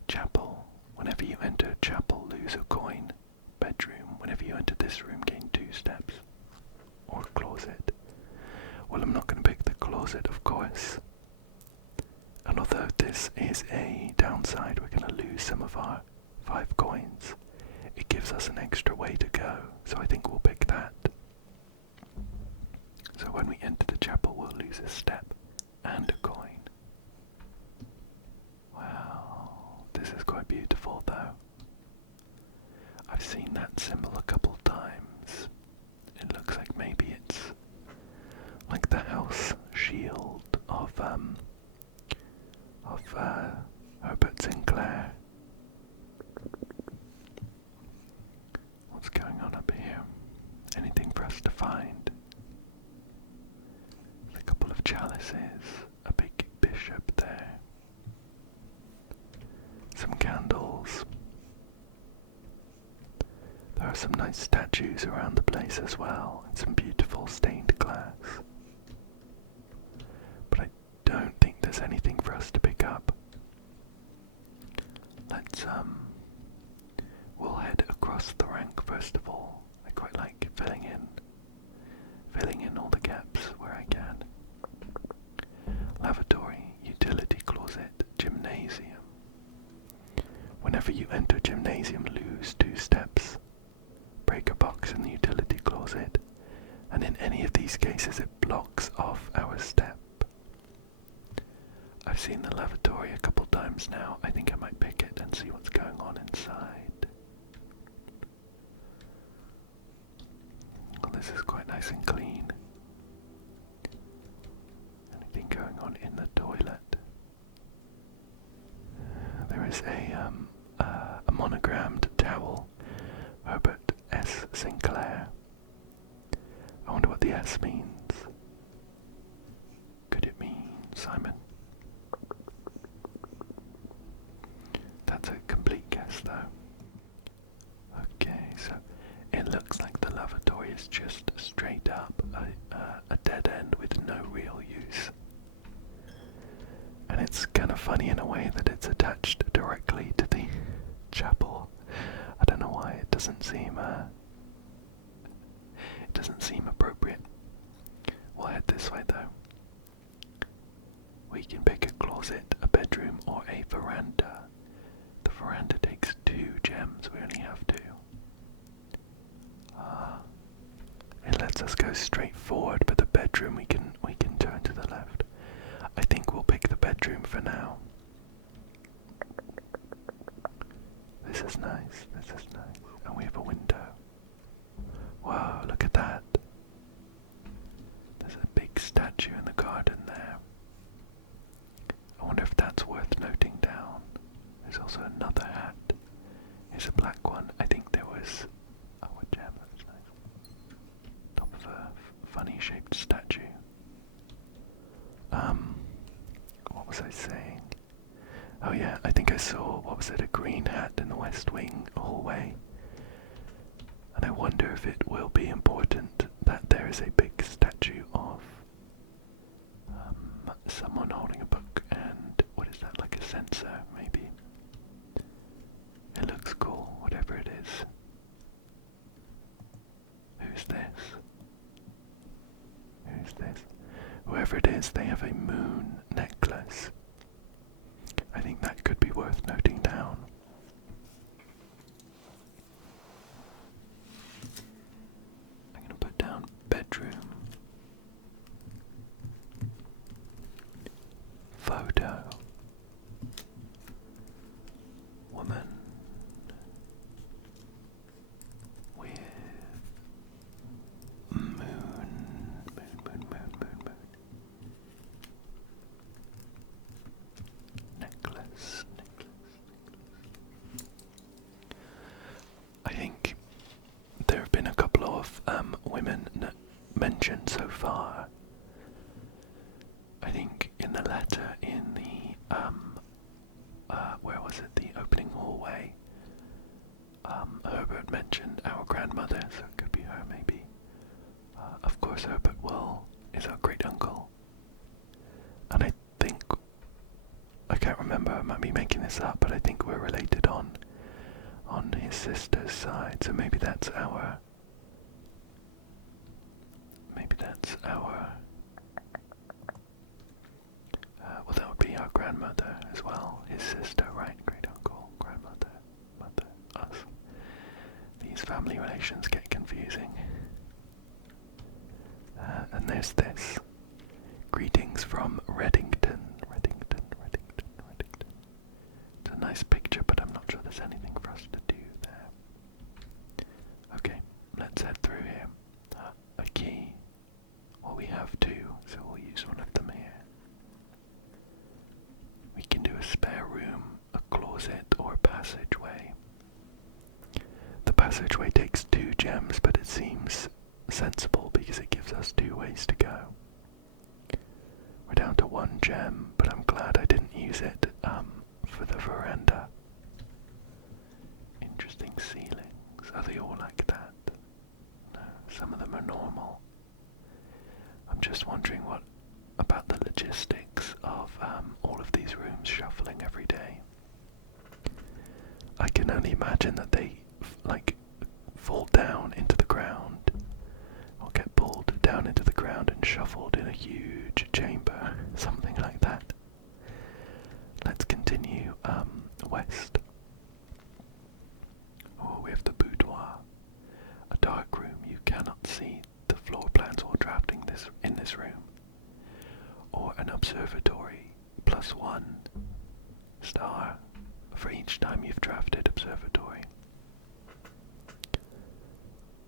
Chapel. Whenever you enter chapel, lose a coin. Bedroom. Whenever you enter this room, gain 2 steps. Or closet. Well, I'm not going to pick the closet, of course. And although this is a downside, we're going to lose some of our 5 coins. It gives us an extra way to go, so I think we'll pick that. So when we enter the chapel, we'll lose a step and a coin. Wow, this is quite beautiful though. I've seen that symbol a couple times. It looks like maybe it's like the house shield of Herbert Sinclair. What's going on up here? Anything for us to find? A couple of chalices, a big bishop there, some candles. There are some nice statues around the place as well, and some beautiful stained glass. But I don't think there's anything for us to pick up. We'll head across the rank first of all. I quite like filling in all the gaps where I can. Lavatory, utility closet, gymnasium. Whenever you enter gymnasium, lose 2 steps. Break a box in the utility closet, and in any of these cases it blocks off our step. I've seen the lavatory a couple times now. I think I might pick it and see what's going on inside. Well, this is quite nice and clean. Anything going on in the toilet? There is a monogrammed towel. Herbert S. Sinclair. I wonder what the S means. Could it mean Simon? That's a complete guess though. Okay, so it looks like the lavatory is just straight up a dead end with no real use. And it's kind of funny in a way that it's attached directly to the chapel. I don't know why it doesn't seem appropriate. We'll head this way though. We can pick a closet, a bedroom, or a veranda. The veranda takes 2 gems. We only have 2. It lets us go straight forward, but the bedroom we can turn to the left. I think we'll pick the bedroom for now. This is nice. And we have a window. Wow, look at that. There's a big statue in the garden there. I wonder if that's worth noting down. There's also another hat. Here's a black one. I think there was... Oh, a gem, that's nice. Top of a funny shaped statue. What was I saying? Oh yeah, I think I saw, what was it, a green hat in the West Wing hallway. And I wonder if it will be important that there is a big statue of someone holding a book, and what is that, like a sensor, maybe? It looks cool, whatever it is. Who's this? Who's this? Whoever it is, they have a moon necklace. I think that could be worth noting down. I'm going to put down bedroom. Photo. Woman. With moon. Necklace. had mentioned our grandmother, so it could be her maybe. Of course, Herbert Will is our great uncle. And I think, I can't remember, I might be making this up, but I think we're related on his sister's side, so maybe that's our, well, that would be our grandmother as well, his sister, right? Great uncle, grandmother, mother, us. These family relations get confusing. And there's this. Greetings from Reddington. It's a nice picture, but I'm not sure there's anything for us to do there. Okay, let's head through here. A key. Well, we have two, so we'll use one of them here. We can do a spare room, a closet, or a passageway. The passageway takes 2 gems, but it seems sensible because it gives us 2 ways to go. We're down to 1 gem, but I'm glad I didn't use it for the veranda. Interesting ceilings. Are they all like that? No, some of them are normal. I'm just wondering what about the logistics of all of these rooms shuffling every day. I can only imagine that they fall down into the ground, or get pulled down into the ground and shuffled in a huge chamber, something like that. Let's continue west. Oh, we have the boudoir, a dark room. You cannot see the floor plans or drafting in this room. Or an observatory, +1 star for each time you've drafted observatory.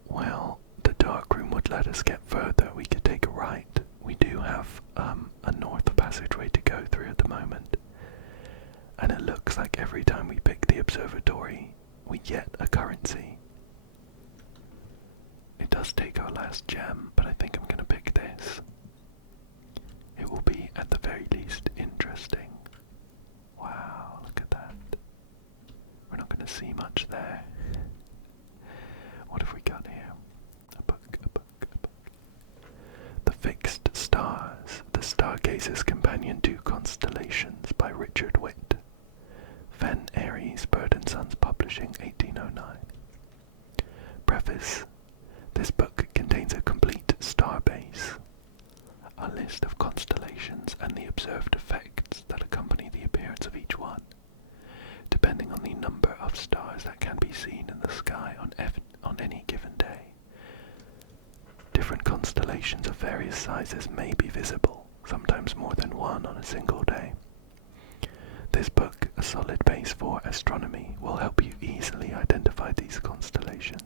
Well, the dark room would let us get further. We could take a right. We do have a north passageway to go through at the moment. And it looks like every time we pick the observatory, we get a currency. It does take our last gem, but I think I'm going to pick this. It will be, at the very least, interesting. Wow, look at that. We're not going to see much there. What have we got here? A book. The Fixed Stars, The Stargazer's Companion to Constellations by Richard Witt. Fen Aries, Bird and Sons Publishing, 1809. Preface. This book contains a complete starbase, a list of constellations and the observed effects that accompany the appearance of each one, depending on the number of stars that can be seen in the sky on any given day. Different constellations of various sizes may be visible, sometimes more than one on a single day. This book, a solid base for astronomy, will help you easily identify these constellations.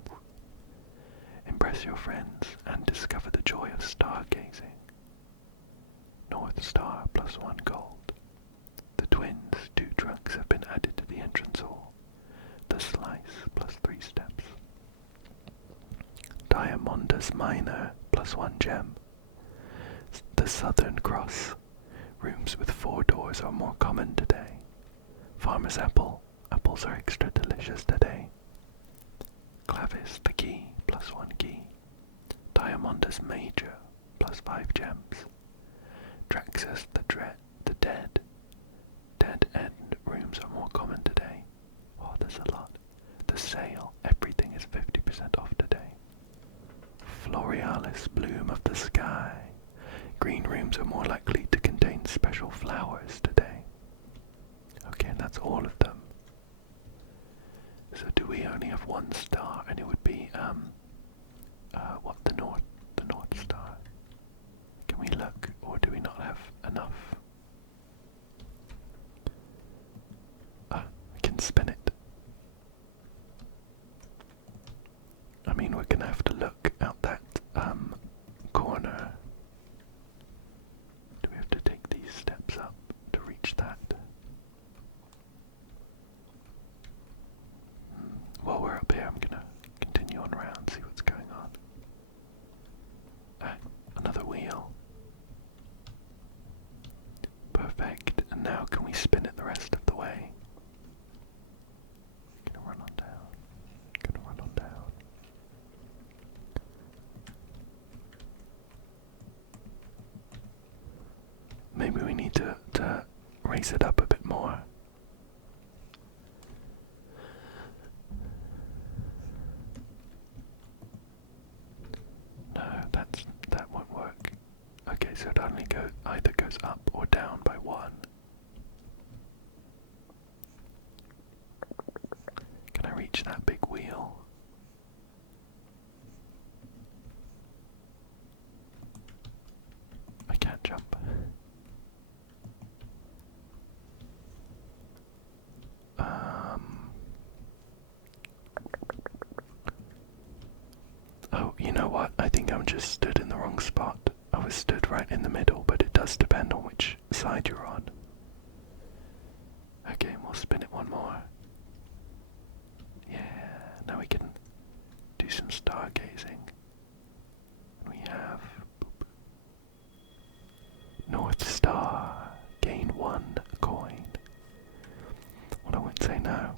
Impress your friends and discover the joy of stargazing. North Star +1 gold. The twins, 2 trunks have been added to the entrance hall. The slice +3 steps. Diamondus Minor +1 gem. The Southern Cross. Rooms with 4 doors are more common today. Farmer's Apple. Apples are extra delicious today. Clavis the Key +1 key. Diamondus Major +5 gems. Draxus the Dead. Dead End rooms are more common today. Oh, there's a lot. The Sale. Everything is 50% off today. Florealis, Bloom of the Sky. Green rooms are more likely to contain special flowers today. Okay, and that's all of them. So do we only have 1 star? And it would be, the North Star. Can we look, or do we not have enough? I can spin it. I mean, we're gonna have to look out that, corner. Do we have to take these steps up to reach that? While we're up here, I'm gonna continue on around, see what's going on. Another wheel. Perfect. And now can we spin it the rest of the way? Gonna run on down. spice it up a bit more. No, that won't work. Okay, so it only either goes up or down by 1. Can I reach that big wheel? I can't jump. Oh, you know what? I think I'm just stood in the wrong spot. I was stood right in the middle, but it does depend on which side you're on. Okay, we'll spin it one more. Yeah, now we can do some stargazing. We have North Star, gain 1 coin. Well, I wouldn't say no.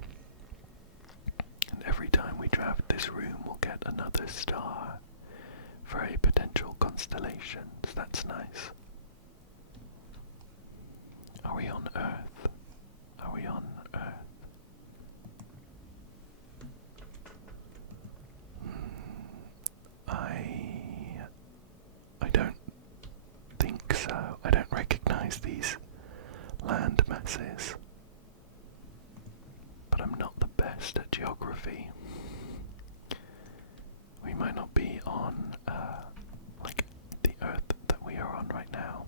And every time we draft this room, we'll get another star for a potential constellation. So that's nice. Are we on Earth? Are we on Earth? I don't think so. I don't recognize these land masses. But I'm not the best at geography. We might not be on like the Earth that we are on right now.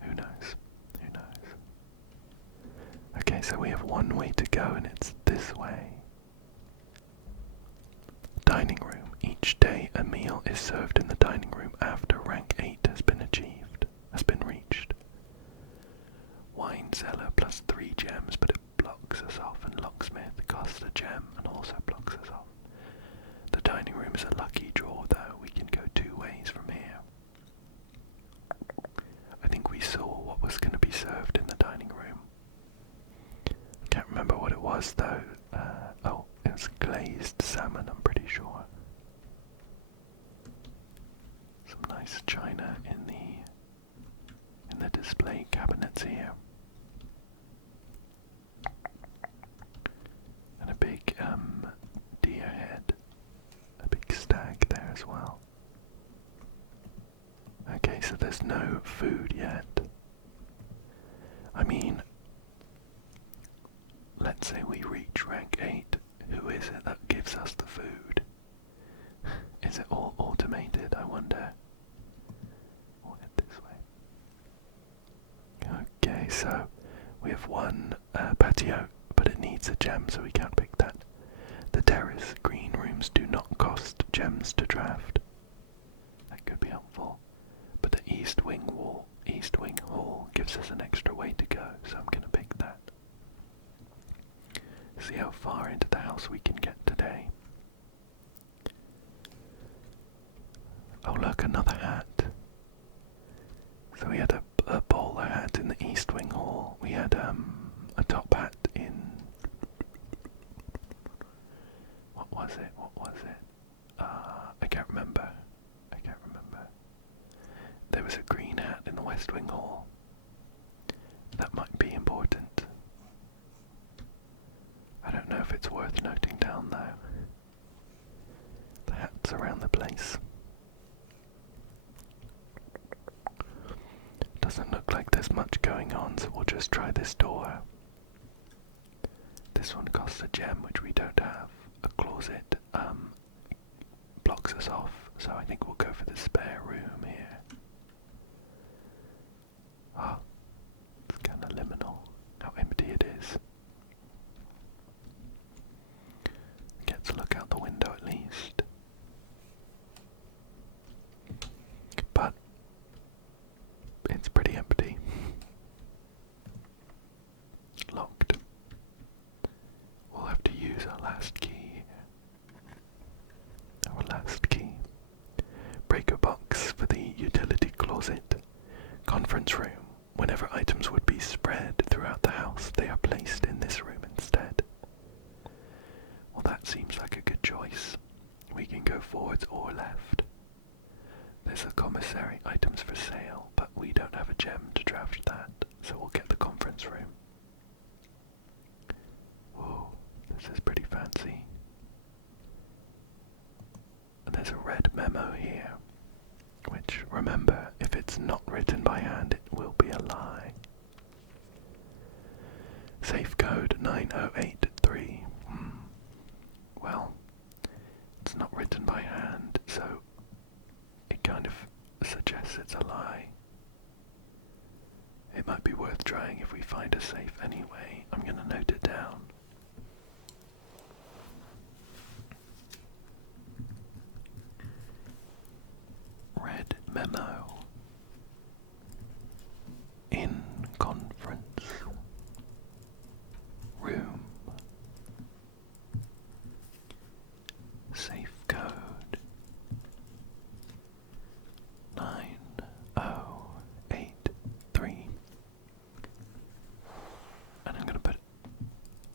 Who knows? Who knows? Okay, so we have one way to go, and it's this way. Dining room. Each day a meal is served in the dining room after rank 8 has been reached. Wine cellar plus 3 gems, but it blocks us off, and locksmith costs a gem and also blocks us off. The dining room is a lucky draw though, we can go 2 ways from here. I think we saw what was going to be served in the dining room. I can't remember what it was though. Oh, it was glazed salmon, I'm pretty sure. Some nice china in the display cabinets here. And a big deer head. A big stag there as well. Okay, so there's no food yet. I mean, let's say we reach rank 8. Who is it that gives us the food? Is it all automated, I wonder? We'll head this way. Okay, so we have one patio, but it needs a gem, so we can't pick that. The terrace green rooms do not cost gems to draft. That could be helpful. But the east wing hall gives us an extra way to go, so I'm gonna pick that. See how far into the house we can get today. Oh look, another hat. So we had a bowler hat in the east wing hall. We had a top hat in... What was it? I can't remember. There was a green hat in the west wing hall. That might be important. I don't know if it's worth noting down though. The hats around the place. Doesn't look like there's much going on, so we'll just try this door. This one costs a gem, which we don't have. A closet blocks us off, so I think we'll go for the spare room here. Ah, it's kind of liminal how empty it is. Get to look out the window at least. But it's pretty empty. Locked. We'll have to use our last key. Breaker box for the utility closet. Conference room. When it's not written by hand, it will be a lie. Safe code 9083. Well, it's not written by hand, so it kind of suggests it's a lie. It might be worth trying if we find a safe anyway. I'm going to note it down. Red memo. In conference room. Safe code 9083. And I'm going to put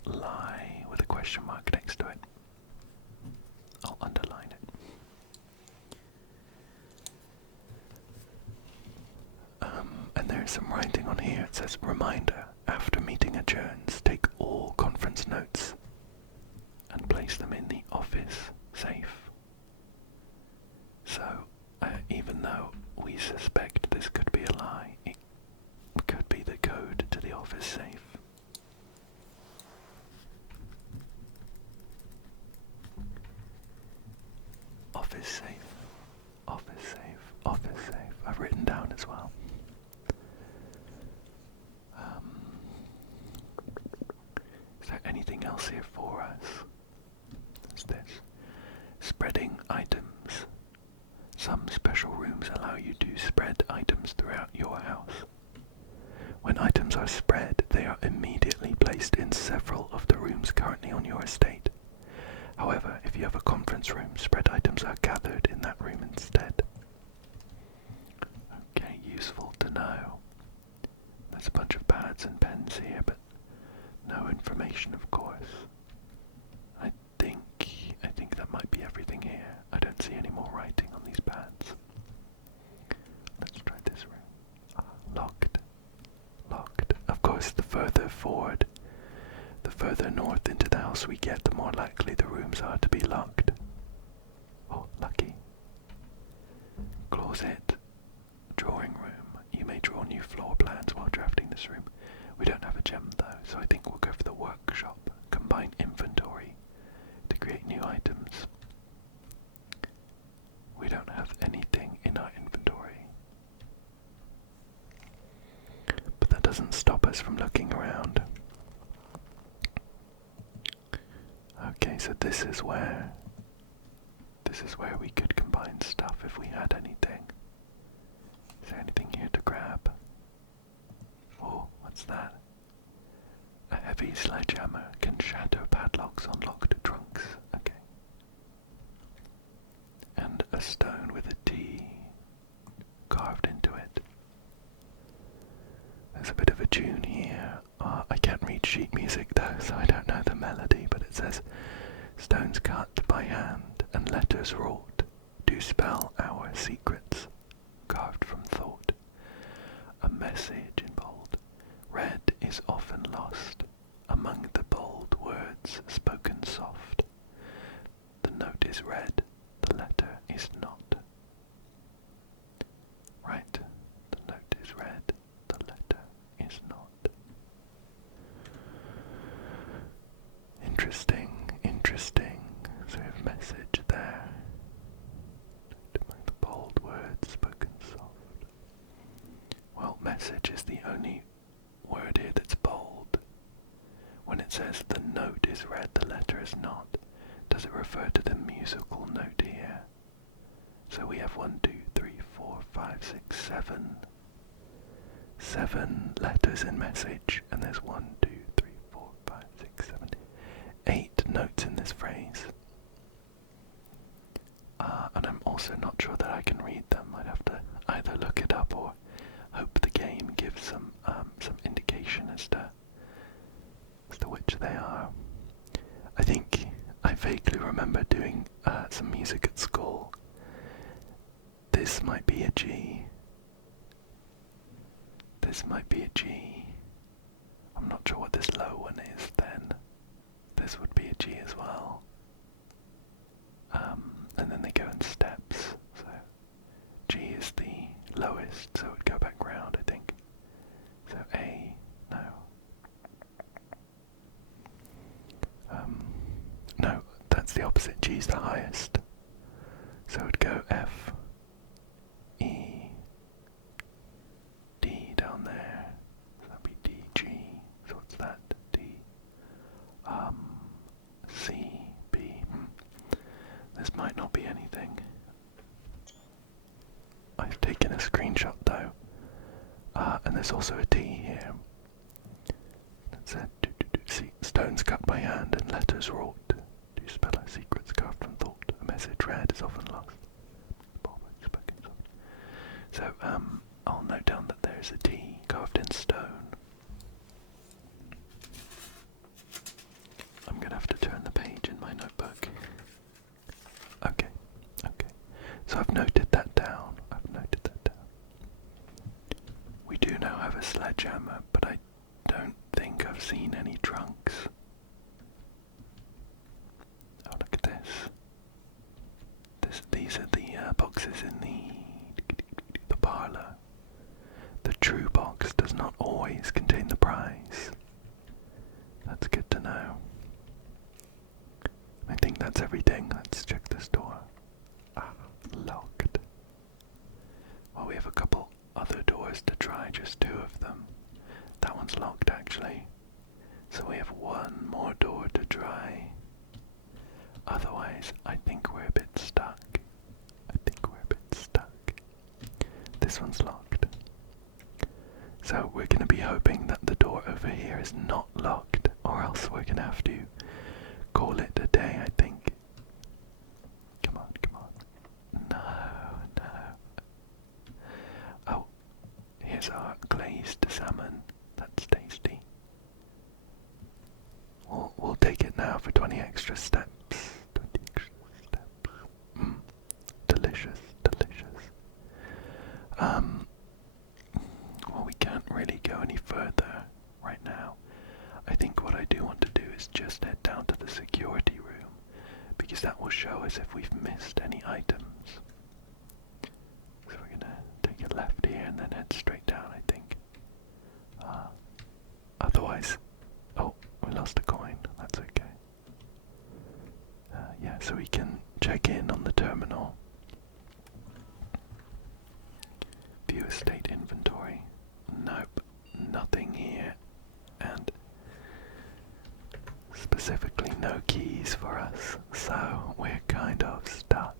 lie with a question mark next to it. I'll underline it. And there's some writing on here. It says, reminder, after meeting adjourns, take all conference notes and place them in the office safe. So, even though we suspect this could be a lie, it could be the code to the office safe. Office safe, office safe, office safe. I've written down as well. Is there anything else here for us? What's this? Spreading items. Some special rooms allow you to spread items throughout your house. When items are spread, they are immediately placed in several of the rooms currently on your estate. However, if you have a conference room, spread items are gathered in that room instead. Okay, useful to know. There's a bunch of pads and pens here, but no information, of course. I think that might be everything here. I don't see any more writing on these pads. Let's try this room. Locked. Locked. Of course, the further forward, the further north into the house we get, the more likely the rooms are to be locked. Oh, lucky. Closet. Drawing room. You may draw new floor plans while drafting this room. We don't have a gem though, so I think we'll go for the workshop. Combine inventory to create new items. We don't have anything in our inventory. But that doesn't stop us from looking around. Okay, so this is where we could combine stuff if we had anything. Is there anything here to grab? Oh, what's that? A heavy sledgehammer can shatter padlocks on locked trunks. Okay. And a stone with a T carved into it. There's a bit of a tune here. I can't read sheet music though, so I don't know the melody, but it says, stones cut by hand and letters wrought do spell our secrets, carved from thought. A message in bold. Red is often lost among the bold words spoken soft. The note is red, the letter is not. Right, the note is red, the letter is not. Interesting, interesting. So we have message there. Among the bold words spoken soft. Well, message is the only word here that's bold. When it says the note is red, the letter is not, does it refer to the musical note here? So we have 1, 2, 3, 4, 5, 6, 7. 7 letters in message, and there's 1, 2, 3, 4, 5, 6, 7, 8 notes in this phrase. And I'm also not sure that I can read them. I'd have to either look it up or hope the game gives some indication as to which they are. I think I vaguely remember doing some music at school. This might be a G. This might be a G. I'm not sure what this low one is then. This would be a G as well. And then they go in steps. So G is the lowest, so opposite G is the highest. So it would go F, E, D down there. So that'd be D, G. So what's that? D, C, B. This might not be anything. I've taken a screenshot though. And there's also a T here. It said, see, stones cut by hand and letters wrought. Do spell our secrets carved from thought. A message read is often lost. So, I'll note down that there's a T carved in stone. I'm gonna have to turn the page in my notebook. Okay. So I've noted that down. We do now have a sledgehammer, but I don't think I've seen any trunks. Oh, look at this. These are the boxes in the parlour. The true box does not always contain the prize. That's good to know. I think that's everything. Let's check this door. Locked. Well, we have a couple other doors to try, just 2 of them. That one's locked actually. So we have one more door to try. Otherwise, I think we're a bit stuck. This one's locked. So we're going to be hoping that the door over here is not locked, or else we're going to have to call it a day, I think. Come on. No. Oh, here's our glazed salmon. That's tasty. We'll take it now for 20 extra steps. Delicious. Well, we can't really go any further right now. I think what I do want to do is just head down to the security room, because that will show us if we've missed any items. So we're gonna take a left here and then head straight down, I think. Otherwise, oh, we lost a coin. That's okay. Yeah, so we can check in on the terminal. View estate inventory. Nope, nothing here. And specifically no keys for us, so we're kind of stuck.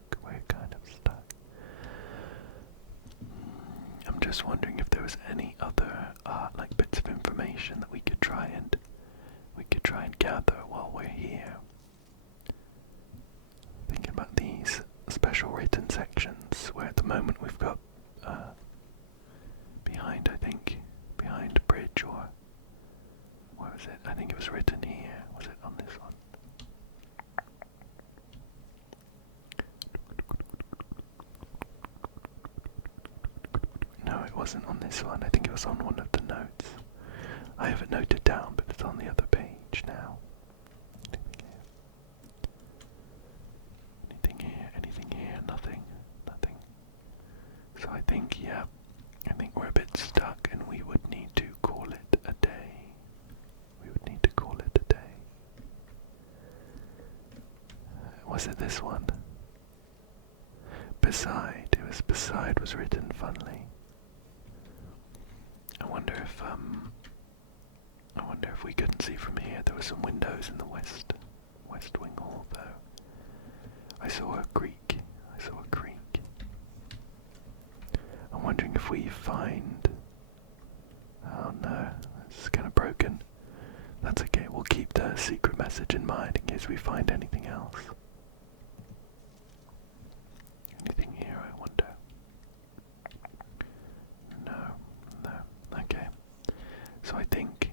I'm just wondering if there was any other like bits of information that we could try and gather while we're here. Thinking about these special written sections where at the moment we've got behind bridge, or where was it? I think it was written here. Was it on this one? No, it wasn't on this one. I think it was on one of the notes. I have it noted down, but it's on the other page now. Anything here? Nothing. So I think we're a bit stuck, and we would need to call it a day. Was it this one? Beside. It was beside was written funnily. I wonder if we couldn't see from here. There were some windows in the west wing hall though. I saw a creek. I'm wondering if we find... Oh no, it's kind of broken. That's okay, we'll keep the secret message in mind in case we find anything else. Anything here, I wonder? No. Okay. So I think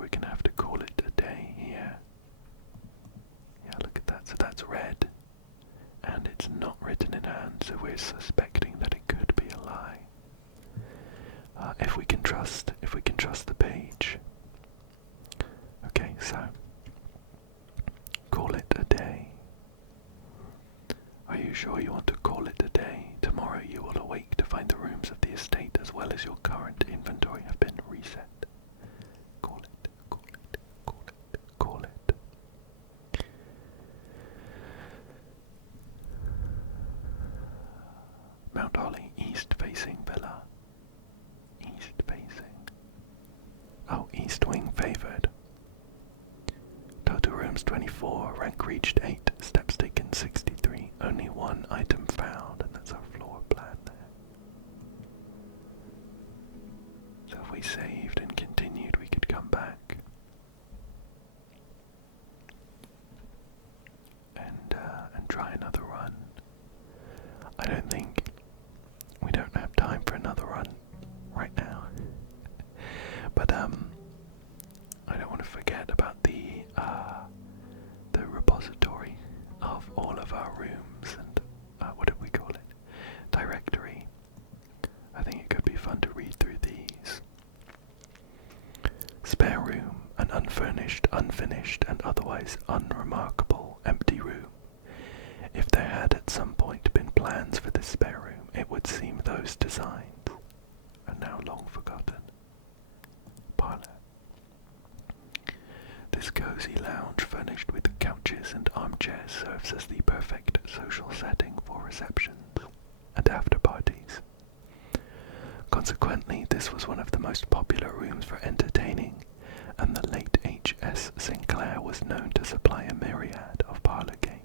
we're gonna have to call it a day here. Yeah, look at that. So that's red. And it's not written in hand, so we're suspecting that it could be a lie. If we can trust the page. Okay, so call it a day. Are you sure you want to call it a day? Tomorrow you will awake to find the rooms of the estate as well as your current inventory have been reset. Call it. east-facing villa. East-facing. Oh, east wing favoured. Total rooms 24, rank reached 8, steps taken 63, only one item found, and that's our floor plan there. So if we saved and continued, we could come back and try another run. I don't think we don't have time for another run right now. But I don't want to forget about the repository of all of our rooms and what did we call it? Directory. I think it could be fun to read through these. Spare room, an unfurnished, unfinished, and otherwise unremarkable empty room. If there had at some point been plans for this spare room, it would seem those designs are now long forgotten. Parlour. This cozy lounge furnished with couches and armchairs serves as the perfect social setting for receptions and after parties. Consequently, this was one of the most popular rooms for entertaining, and the late H.S. Sinclair was known to supply a myriad of parlour games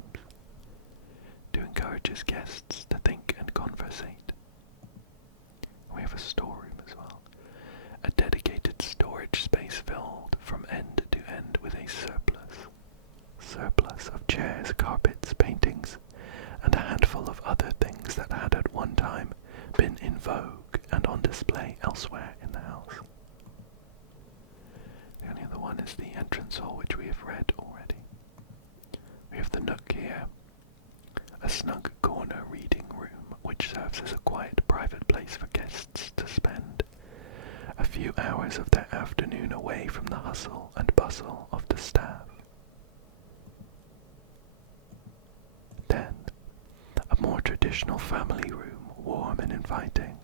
to encourage his guests to think and conversate. We have a storeroom as well, a dedicated storage space filled from end to end with a surplus of chairs, carpets, paintings, and a handful of other things that had at one time been in vogue and on display elsewhere in the house. The only other one is the entrance hall, which we have read already. We have the nook here, a snug corner reading room, which serves as a quiet private place for guests to spend a few hours of their afternoon away from the hustle and bustle of the staff. Then, a more traditional family room, warm and inviting,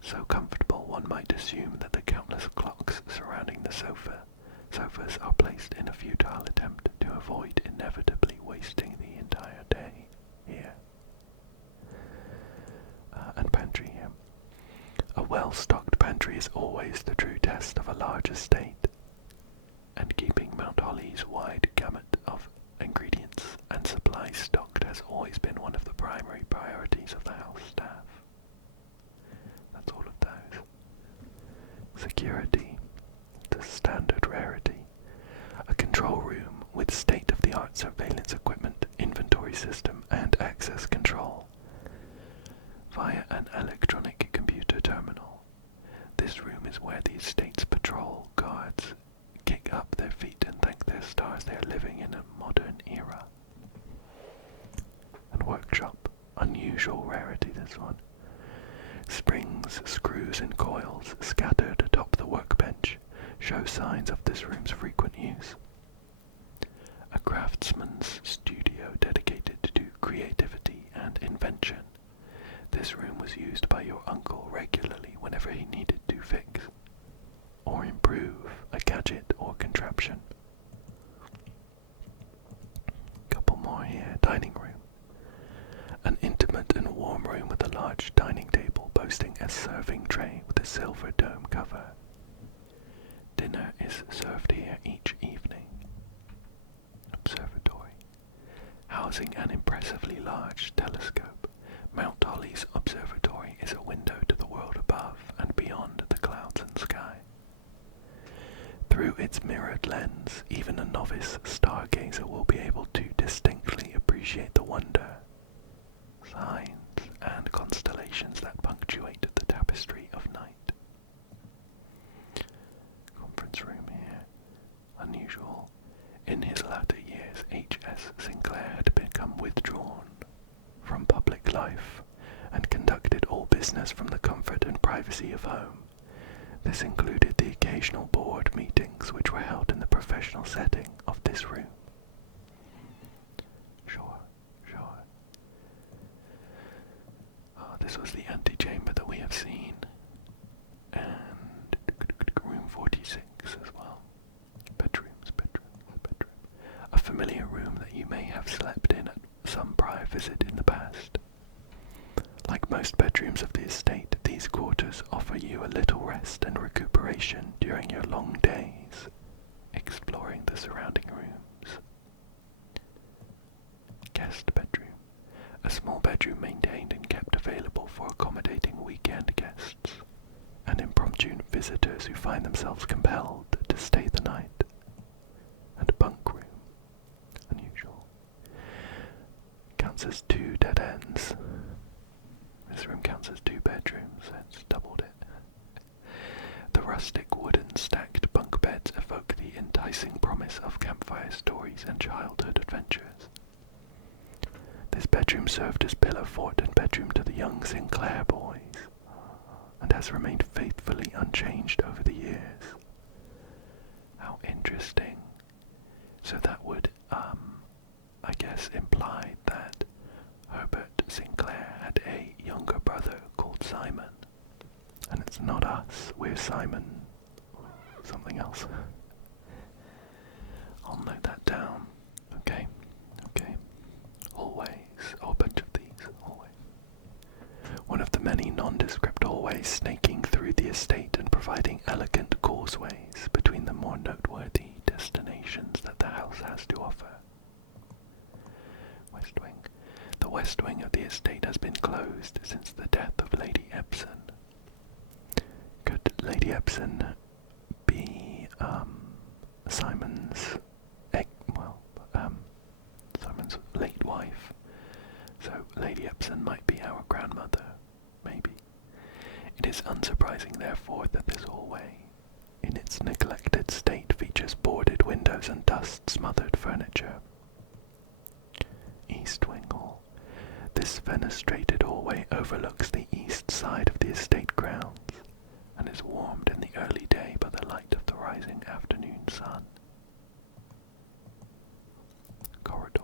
so comfortable one might assume that the countless clocks surrounding the sofas are placed in a futile attempt to avoid inevitably wasting the entire day here. And pantry here. A well-stocked pantry is always the true test of a large estate, and keeping Mount Holly's wide gamut of ingredients and supplies stocked has always been one of the primary priorities of the house staff. That's all of those. Security, the standard rarity. A control room with state-of-the-art surveillance equipment, inventory system, and access control via an electronic computer terminal. This room is where the estate's patrol guards kick up their feet and thank their stars they are living in a modern era. And workshop, unusual rarity this one. Springs, screws, and coils scattered atop the workbench show signs of this room's frequent use. A craftsman's studio dedicated to creativity and invention. This room was used by your uncle regularly whenever he needed to fix or improve a gadget or contraption. Couple more here. Dining room. An intimate and warm room with a large dining table boasting a serving tray with a silver dome cover. Dinner is served here each evening. Observatory. Housing an impressively large telescope, Mount Holly's observatory is a window to the world above and beyond the clouds and sky. Through its mirrored lens, even a novice stargazer will be able to distinctly appreciate the wonder, signs, and constellations that punctuate the tapestry of night. Conference room here. Unusual. In his latter years, H.S. Sinclair had become withdrawn from public life and conducted all business from the comfort and privacy of home. This included the occasional board meetings which were held in the professional setting of this room. Sure. This was the antechamber that we have seen. And room 46 as well. Bedroom. A familiar room that you may have slept in at some prior visit in the past. Like most bedrooms of the estate, these quarters offer you a little rest and recuperation during your long days exploring the surrounding rooms. Guest bedroom. A small bedroom maintained and kept available for accommodating weekend guests and impromptu visitors who find themselves compelled to stay the night. And bunk room. Unusual. Counts as 2 dead ends. This room counts as 2 bedrooms, it's doubled it. The rustic wooden stacked bunk beds evoke the enticing promise of campfire stories and childhood adventures. This bedroom served as pillow fort and bedroom to the young Sinclair boys, and has remained faithfully unchanged over the years. How interesting. So that would, I guess, imply that Herbert Sinclair had a younger brother called Simon. And it's not us, we're Simon something else. I'll note that down. Okay. Hallways. Oh, a bunch of these. Hallways. One of the many nondescript hallways snaking through the estate and providing elegant causeways between the more noteworthy destinations that the house has to offer. West Wing. The west wing of the estate has been closed since the death of Lady Epson. Could Lady Epson be Simon's Simon's late wife? So Lady Epson might be our grandmother, maybe. It is unsurprising, therefore, that this hallway, in its neglected state, features boarded windows and dust-smothered furniture. East Wing Hall. This fenestrated hallway overlooks the east side of the estate grounds and is warmed in the early day by the light of the rising afternoon sun. Corridor.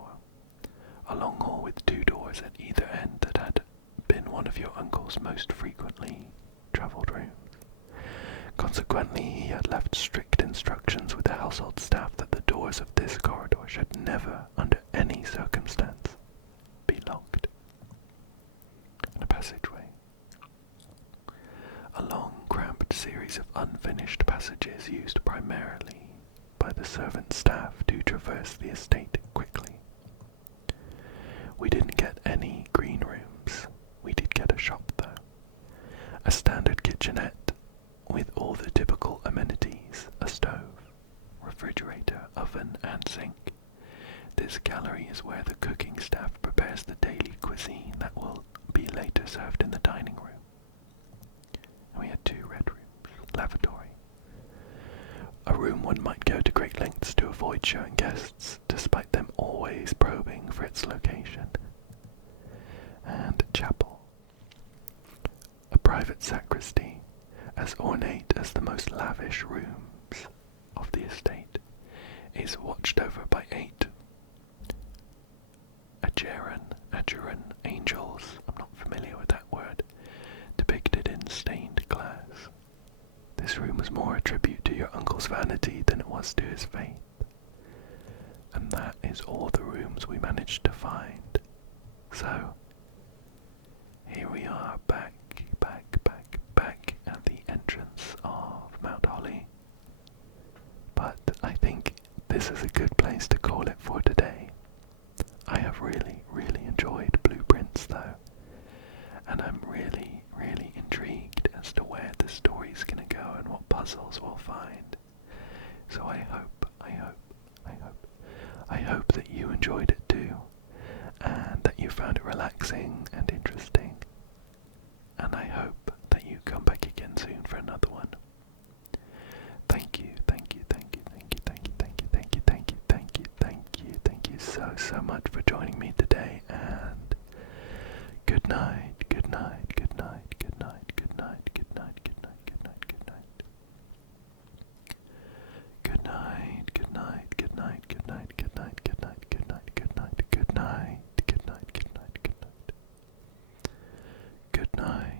A long hall with 2 doors at either end that had been one of your uncle's most frequently travelled rooms. Consequently, he had left strict instructions with the household staff that the doors of this corridor should never, under any circumstance, be locked. And a passageway. A long, cramped series of unfinished passages used primarily by the servant staff to traverse the estate quickly. We didn't get any green rooms. We did get a shop, though. A standard kitchenette with all the typical amenities: a stove, refrigerator, oven, and sink. This gallery is where the cooking staff prepares the daily cuisine that will be later served in the dining room. And we had 2 red rooms. Lavatory. A room one might go to great lengths to avoid showing guests, despite them always probing for its location. And chapel. A private sacristy, as ornate as the most lavish rooms of the estate, is watched over by 8 Adjuran angels, I'm not familiar with that word, depicted in stained glass. This room was more a tribute to your uncle's vanity than it was to his faith. And that is all the rooms we managed to find. So, here we are back at the entrance of Mount Holly. But I think this is a good place to call it for today. I have really enjoyed Blueprints though, and I'm really intrigued as to where the story's gonna go and what puzzles we'll find. So I hope that you enjoyed it too, and that you found it relaxing and interesting, and I hope that you come back again soon for another one. Thank you so much for joining me today, and good night. Good night. Good night.